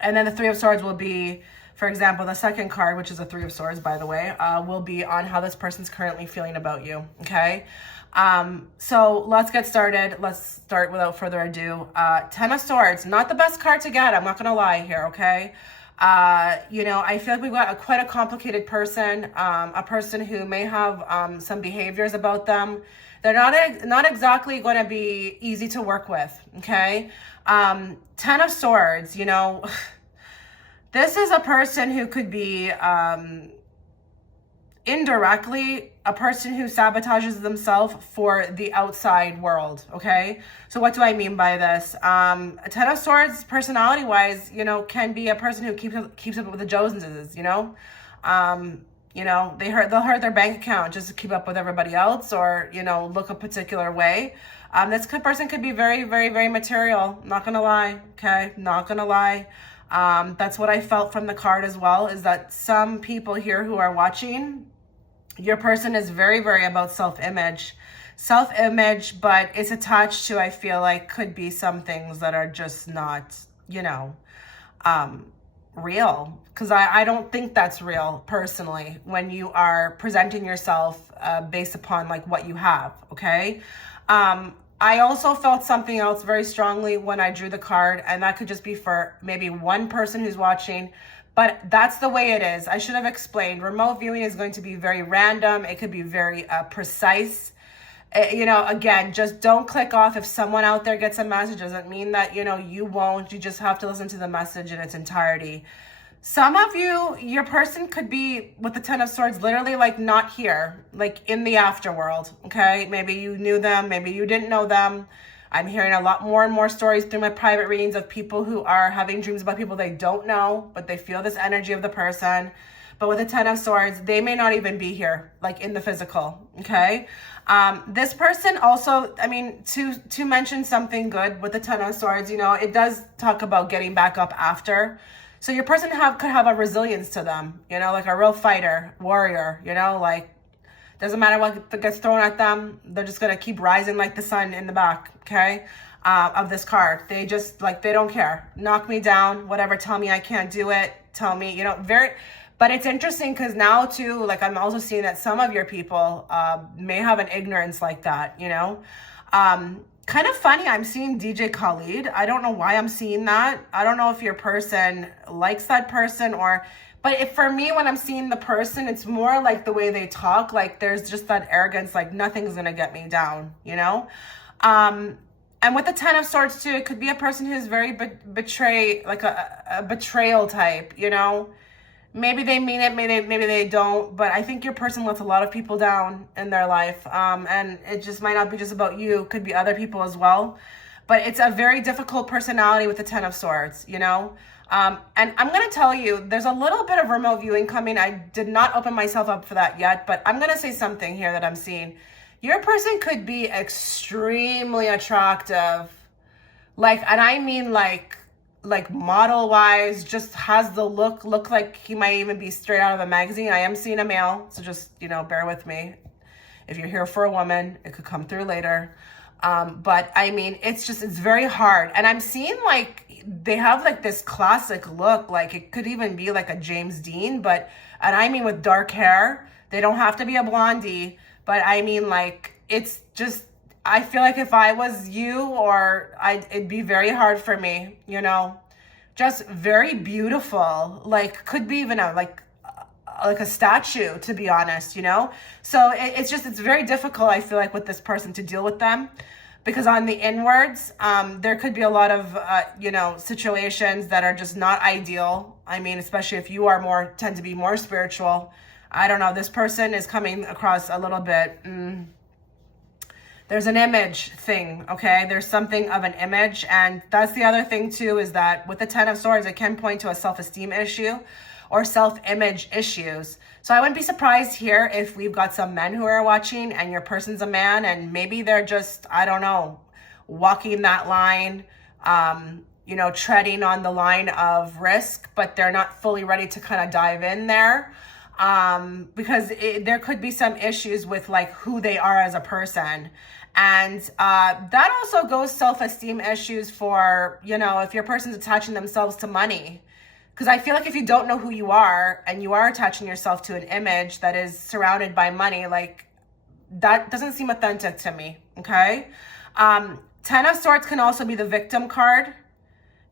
then the 3 of Swords will be, for example, the second card, which is a 3 of Swords, by the way, will be on how this person's currently feeling about you, okay? So let's get started. Let's start without further ado. 10 of Swords, not the best card to get. I'm not going to lie here. Okay. You know, I feel like we've got quite a complicated person, a person who may have, some behaviors about them. They're not exactly going to be easy to work with. Okay. 10 of Swords, you know, this is a person who could be, indirectly a person who sabotages themselves for the outside world, okay? So what do I mean by this? A 10 of Swords, personality-wise, you know, can be a person who keeps up with the Joneses, you know? You know, they'll hurt their bank account just to keep up with everybody else, or, you know, look a particular way. This person could be very, very, very material, not gonna lie, okay? Not gonna lie. That's what I felt from the card as well, is that some people here who are watching, your person is very, very about self-image, but it's attached to, I feel like, could be some things that are just not, you know, real. Because I don't think that's real, personally, when you are presenting yourself based upon, like, what you have, okay? I also felt something else very strongly when I drew the card, and that could just be for maybe one person who's watching, but that's the way it is. I should have explained. Remote viewing is going to be very random. It could be very precise. You know, again, just don't click off. If someone out there gets a message, doesn't mean that, you know, you won't. You just have to listen to the message in its entirety. Some of you, your person could be with the Ten of Swords, literally like not here, like in the afterworld, okay? Maybe you knew them, maybe you didn't know them. I'm hearing a lot more and more stories through my private readings of people who are having dreams about people they don't know, but they feel this energy of the person. But with the Ten of Swords, they may not even be here, like in the physical, okay? This person also, I mean, to mention something good with the Ten of Swords, you know, it does talk about getting back up after. So your person could have a resilience to them, you know, like a real fighter, warrior, you know, like doesn't matter what gets thrown at them. They're just going to keep rising like the sun in the back, okay, of this card. They just, like, they don't care. Knock me down, whatever, tell me I can't do it, tell me, you know, but it's interesting because now too, like I'm also seeing that some of your people may have an ignorance like that, you know. Kind of funny, I'm seeing DJ Khalid. I don't know why I'm seeing that. I don't know if your person likes that person but if for me, when I'm seeing the person, it's more like the way they talk. Like there's just that arrogance, like nothing's gonna get me down, you know? And with the Ten of Swords too, it could be a person who's very like a betrayal type, you know? Maybe they mean it, maybe they don't, but I think your person lets a lot of people down in their life. And it just might not be just about you, it could be other people as well. But it's a very difficult personality with the Ten of Swords, you know? And I'm going to tell you, there's a little bit of remote viewing coming. I did not open myself up for that yet, but I'm going to say something here that I'm seeing. Your person could be extremely attractive. Like, and I mean like model wise, just has the look like he might even be straight out of a magazine. I am seeing a male, so just, you know, bear with me. If you're here for a woman, it could come through later. But I mean, it's very hard. And I'm seeing like, they have like this classic look, like it could even be like a James Dean, and I mean with dark hair. They don't have to be a blondie, but I mean like, it's just, I feel like if I was you it'd be very hard for me, you know, just very beautiful, like could be even like a statue, to be honest, you know? So it's very difficult, I feel like, with this person to deal with them, because on the inwards, there could be a lot of, you know, situations that are just not ideal. I mean, especially if you tend to be more spiritual. I don't know, this person is coming across a little bit, there's an image thing, okay? There's something of an image. And that's the other thing too, is that with the Ten of Swords, it can point to a self-esteem issue or self-image issues. So I wouldn't be surprised here if we've got some men who are watching and your person's a man and maybe they're just, I don't know, walking that line, you know, treading on the line of risk, but they're not fully ready to kind of dive in there. Because there could be some issues with like who they are as a person. And that also goes self-esteem issues for, you know, if your person's attaching themselves to money. Because I feel like if you don't know who you are and you are attaching yourself to an image that is surrounded by money, like that doesn't seem authentic to me, okay? Ten of Swords can also be the victim card.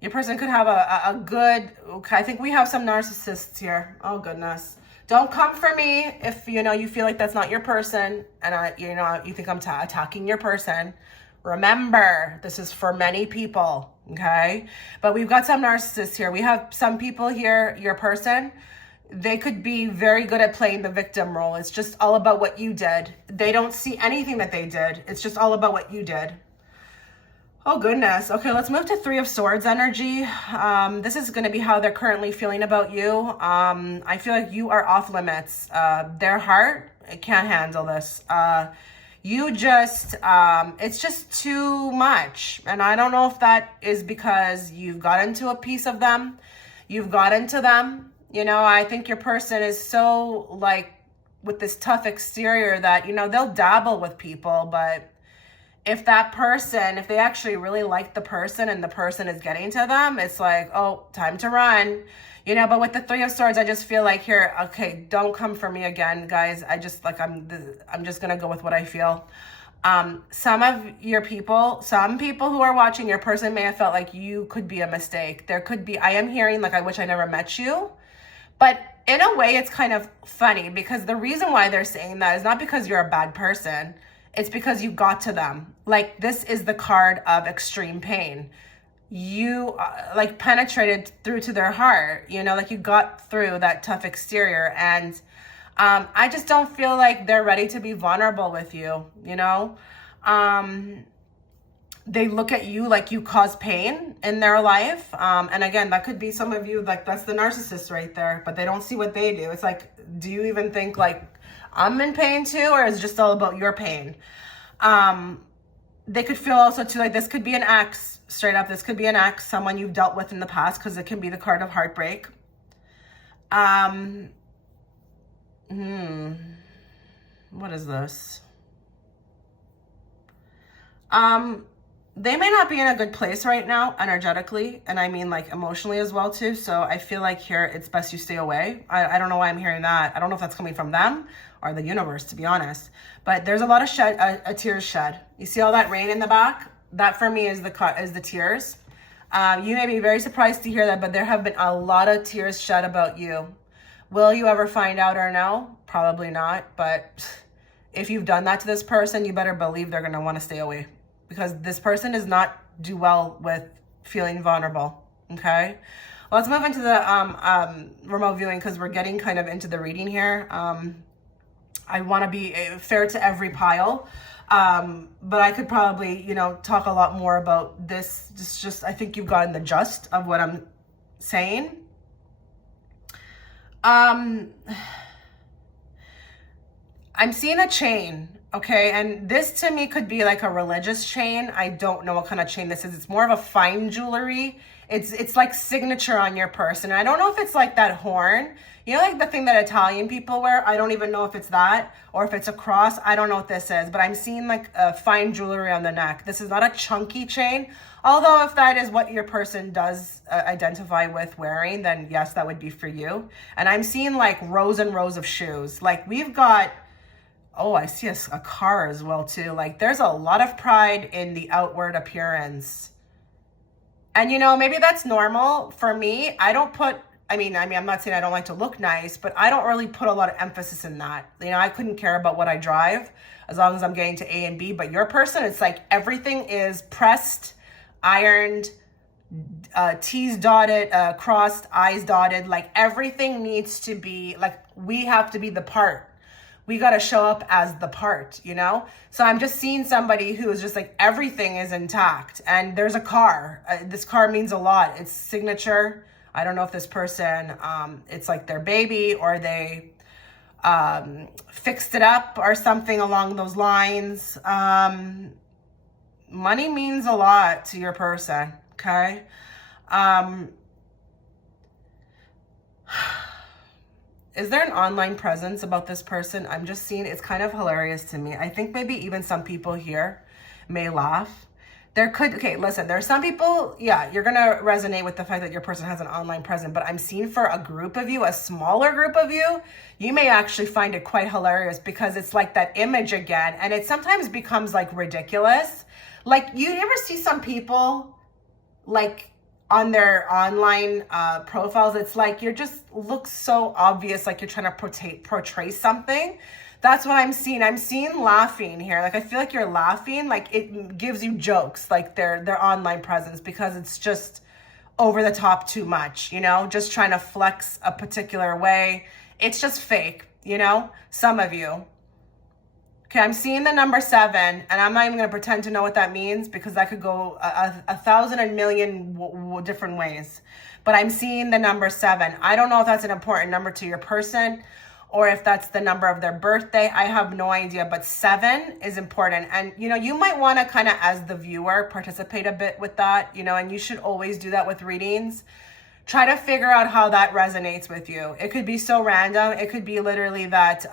Your person could have a good, okay, I think we have some narcissists here. Oh goodness. Don't come for me if, you know, you feel like that's not your person and, you know, you think I'm attacking your person. Remember, this is for many people, okay? But we've got some narcissists here. We have some people here, your person, they could be very good at playing the victim role. It's just all about what you did. They don't see anything that they did. It's just all about what you did. Oh, goodness. Okay, let's move to Three of Swords energy. This is going to be how they're currently feeling about you. I feel like you are off limits. Their heart, it can't handle this. You just, it's just too much. And I don't know if that is because you've got into a piece of them. You've got into them. You know, I think your person is so, like, with this tough exterior that, you know, they'll dabble with people, but if that person, if they actually really like the person and the person is getting to them, it's like, oh, time to run, you know. But with the Three of Swords, I just feel like here, okay, don't come for me again, guys. I just, like, I'm just going to go with what I feel. Some of your people, some people who are watching, your person may have felt like you could be a mistake. There could be, I am hearing, like, I wish I never met you. But in a way, it's kind of funny because the reason why they're saying that is not because you're a bad person. It's because you got to them. Like, this is the card of extreme pain. you like penetrated through to their heart, you know, like you got through that tough exterior. And I just don't feel like they're ready to be vulnerable with you, you know. They look at you like you cause pain in their life. And again, that could be some of you, like that's the narcissist right there, but they don't see what they do. It's like, do you even think like I'm in pain too, or is it just all about your pain? They could feel also too, like this could be an ex, straight up. This could be an ex, someone you've dealt with in the past, because it can be the card of heartbreak. What is this? They may not be in a good place right now energetically, and I mean like emotionally as well too. So I feel like here it's best you stay away. I don't know why I'm hearing that. I don't know if that's coming from them or the universe, to be honest. But there's a lot of tears shed. You see all that rain in the back? That for me is the tears. You may be very surprised to hear that, but there have been a lot of tears shed about you. Will you ever find out or no? Probably not. But if you've done that to this person, you better believe they're going to want to stay away, because this person does not do well with feeling vulnerable. Okay. Let's move into the remote viewing, because we're getting kind of into the reading here. I want to be fair to every pile. But I could probably, you know, talk a lot more about this. Just I think you've gotten the gist of what I'm saying. I'm seeing a chain, okay? And this to me could be like a religious chain. I don't know what kind of chain this is. It's more of a fine jewelry. It's like signature on your person. And I don't know if it's like that horn, you know, like the thing that Italian people wear. I don't even know if it's that or if it's a cross. I don't know what this is, but I'm seeing like a fine jewelry on the neck. This is not a chunky chain. Although if that is what your person does identify with wearing, then yes, that would be for you. And I'm seeing like rows and rows of shoes. Like we've got, oh, I see a car as well too. Like there's a lot of pride in the outward appearance. And you know, maybe that's normal for me. I mean, I'm not saying I don't like to look nice, but I don't really put a lot of emphasis in that. You know, I couldn't care about what I drive as long as I'm getting to A and B. But your person, it's like everything is pressed, ironed, T's dotted, crossed, I's dotted. Like everything needs to be like, we have to be the part. We got to show up as the part, you know? So I'm just seeing somebody who is just like, everything is intact. And there's a car. This car means a lot. It's signature. I don't know if this person, it's like their baby, or they fixed it up or something along those lines. Money means a lot to your person, okay? Is there an online presence about this person? I'm just seeing, it's kind of hilarious to me. I think maybe even some people here may laugh. Okay, listen, there's some people, yeah, you're going to resonate with the fact that your person has an online presence, but I'm seeing for a group of you, a smaller group of you, you may actually find it quite hilarious, because it's like that image again, and it sometimes becomes like ridiculous. Like you ever see some people like on their online profiles, it's like you're just looks so obvious, like you're trying to portray something. That's what I'm seeing. I'm seeing laughing here. Like I feel like you're laughing, like it gives you jokes, like their online presence, because it's just over the top too much, you know, just trying to flex a particular way. It's just fake, you know, some of you. Okay, I'm seeing the number 7, and I'm not even going to pretend to know what that means, because that could go a thousand and million different ways. But I'm seeing the number 7. I don't know if that's an important number to your person, or if that's the number of their birthday. I have no idea, but 7 is important. And, you know, you might want to kind of, as the viewer, participate a bit with that, you know, and you should always do that with readings. Try to figure out how that resonates with you. It could be so random. It could be literally that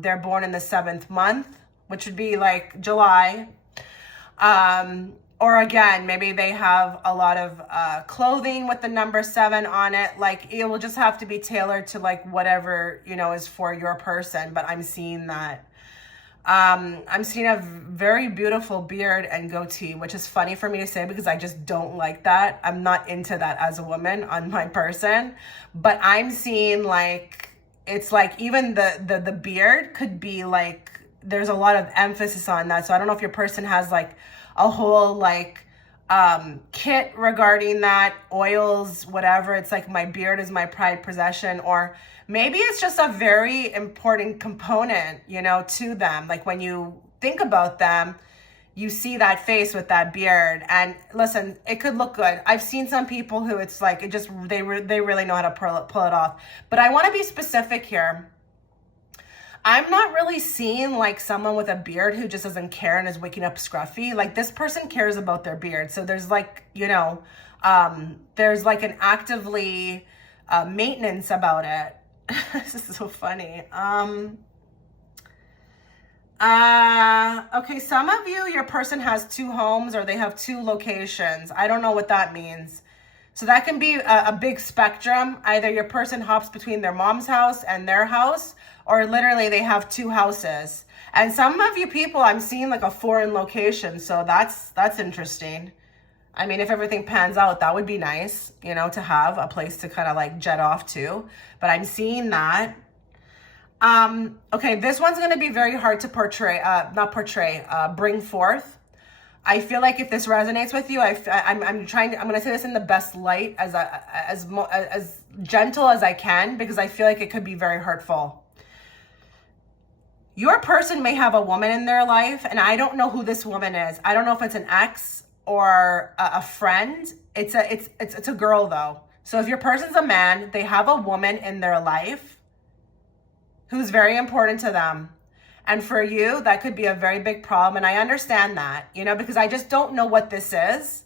they're born in the 7th month, which would be like July. Or again, maybe they have a lot of clothing with the number 7 on it. Like it will just have to be tailored to like whatever, you know, is for your person. But I'm seeing that. I'm seeing a very beautiful beard and goatee, which is funny for me to say, because I just don't like that. I'm not into that as a woman on my person. But I'm seeing like, it's like even the beard could be like, there's a lot of emphasis on that. So I don't know if your person has like a whole like kit regarding that, oils, whatever. It's like my beard is my prized possession, or maybe it's just a very important component, you know, to them. Like when you think about them, you see that face with that beard, and listen, it could look good. I've seen some people who it's like, it just, they really know how to pull it off. But I want to be specific here. I'm not really seeing like someone with a beard who just doesn't care and is waking up scruffy. Like this person cares about their beard. So there's like, you know, there's like an actively maintenance about it. This is so funny. Okay, some of you, your person has 2 homes or they have 2 locations. I don't know what that means. So that can be a big spectrum. Either your person hops between their mom's house and their house, or literally they have 2 houses. And some of you people, I'm seeing like a foreign location. So that's interesting. I mean, if everything pans out, that would be nice, you know, to have a place to kind of like jet off to. But I'm seeing that. Okay, this one's going to be very hard to bring forth. I feel like if this resonates with you, I'm going to say this in the best light, as gentle as I can, because I feel like it could be very hurtful. Your person may have a woman in their life, and I don't know who this woman is. I don't know if it's an ex or a friend. It's a girl though. So if your person's a man, they have a woman in their life who's very important to them. And for you, that could be a very big problem. And I understand that, you know, because I just don't know what this is.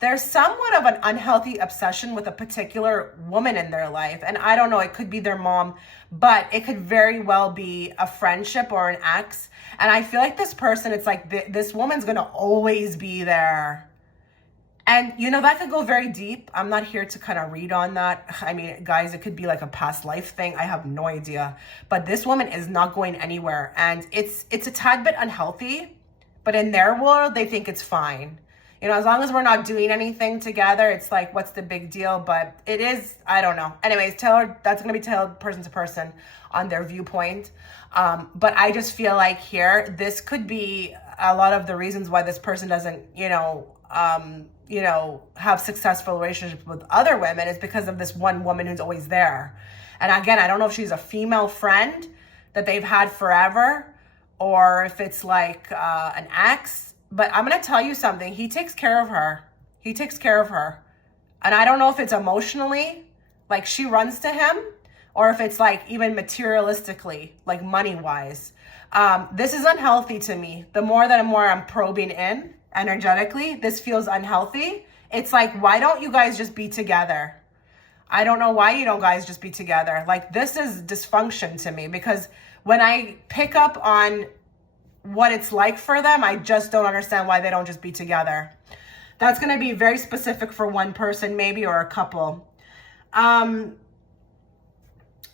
There's somewhat of an unhealthy obsession with a particular woman in their life. And I don't know, it could be their mom, but it could very well be a friendship or an ex. And I feel like this person, it's like this woman's going to always be there. And, you know, that could go very deep. I'm not here to kind of read on that. I mean, guys, it could be like a past life thing. I have no idea. But this woman is not going anywhere. And it's a tad bit unhealthy. But in their world, they think it's fine. You know, as long as we're not doing anything together, it's like, what's the big deal? But it is, I don't know. Anyways, that's going to be tailored person to person on their viewpoint. But I just feel like here, this could be a lot of the reasons why this person doesn't, have successful relationships with other women is because of this one woman who's always there. And again, I don't know if she's a female friend that they've had forever, or if it's like an ex, but I'm going to tell you something. He takes care of her. He takes care of her. And I don't know if it's emotionally, like she runs to him, or if it's like even materialistically, like money wise. This is unhealthy to me. The more I'm probing in, energetically, this feels unhealthy. It's like, why don't you guys just be together? I don't know why you don't guys just be together. Like, this is dysfunction to me, because when I pick up on what it's like for them, I just don't understand why they don't just be together. That's going to be very specific for one person, maybe, or a couple.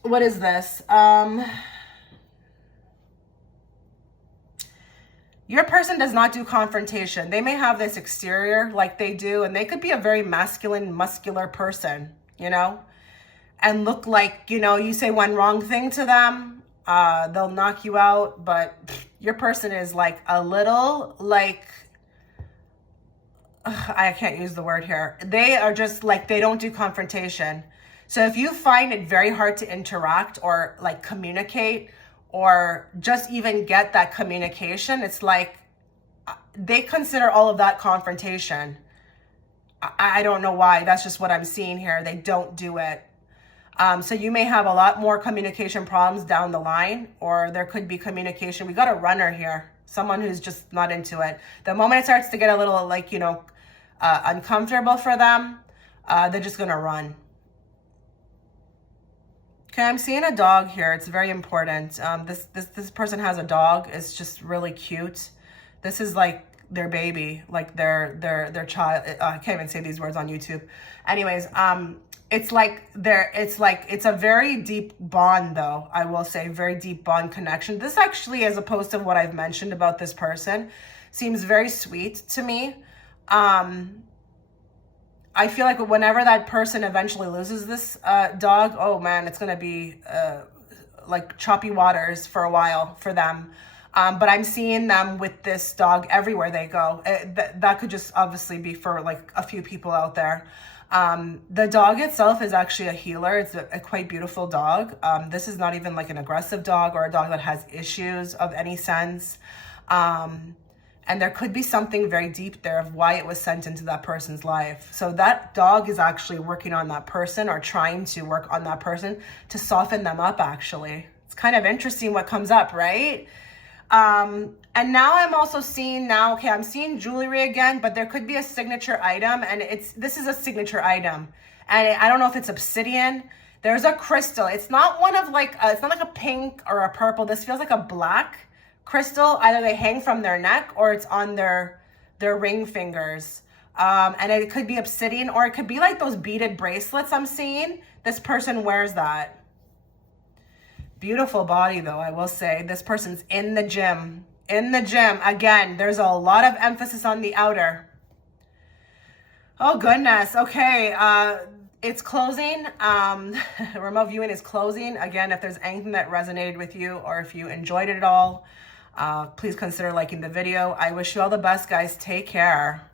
What is this? Your person does not do confrontation. They may have this exterior like they do, and they could be a very masculine, muscular person, you know, and look like, you know, you say one wrong thing to them, they'll knock you out. But your person is like a little like, I can't use the word here. They are just like, they don't do confrontation. So if you find it very hard to interact or like communicate, or just even get that communication, it's like they consider all of that confrontation. I don't know why. That's just what I'm seeing here. They don't do it. So you may have a lot more communication problems down the line, or there could be communication. We got a runner here, someone who's just not into it. The moment it starts to get a little like, uncomfortable for them, they're just going to run. Okay, I'm seeing a dog here. It's very important. This person has a dog. It's just really cute. This is like their baby, like their child. I can't even say these words on YouTube. Anyways, it's a very deep bond, though. I will say very deep bond connection. This actually, as opposed to what I've mentioned about this person, seems very sweet to me. I feel like whenever that person eventually loses this dog, oh man, it's going to be like choppy waters for a while for them. But I'm seeing them with this dog everywhere they go. That could just obviously be for like a few people out there. The dog itself is actually a healer. It's a quite beautiful dog. This is not even like an aggressive dog or a dog that has issues of any sense. And there could be something very deep there of why it was sent into that person's life. So that dog is actually working on that person or trying to work on that person to soften them up, actually. It's kind of interesting what comes up, right? And now I'm also seeing okay, I'm seeing jewelry again, but there could be a signature item, and this is a signature item. And I don't know if it's obsidian. There's a crystal. It's not one of like, it's not like a pink or a purple. This feels like a black crystal. Either they hang from their neck or it's on their ring fingers. And it could be obsidian, or it could be like those beaded bracelets I'm seeing. This person wears that. Beautiful body though, I will say. This person's in the gym. In the gym. Again, there's a lot of emphasis on the outer. Oh goodness. Okay. It's closing. Remote viewing is closing. Again, if there's anything that resonated with you or if you enjoyed it at all, please consider liking the video. I wish you all the best, guys. Take care.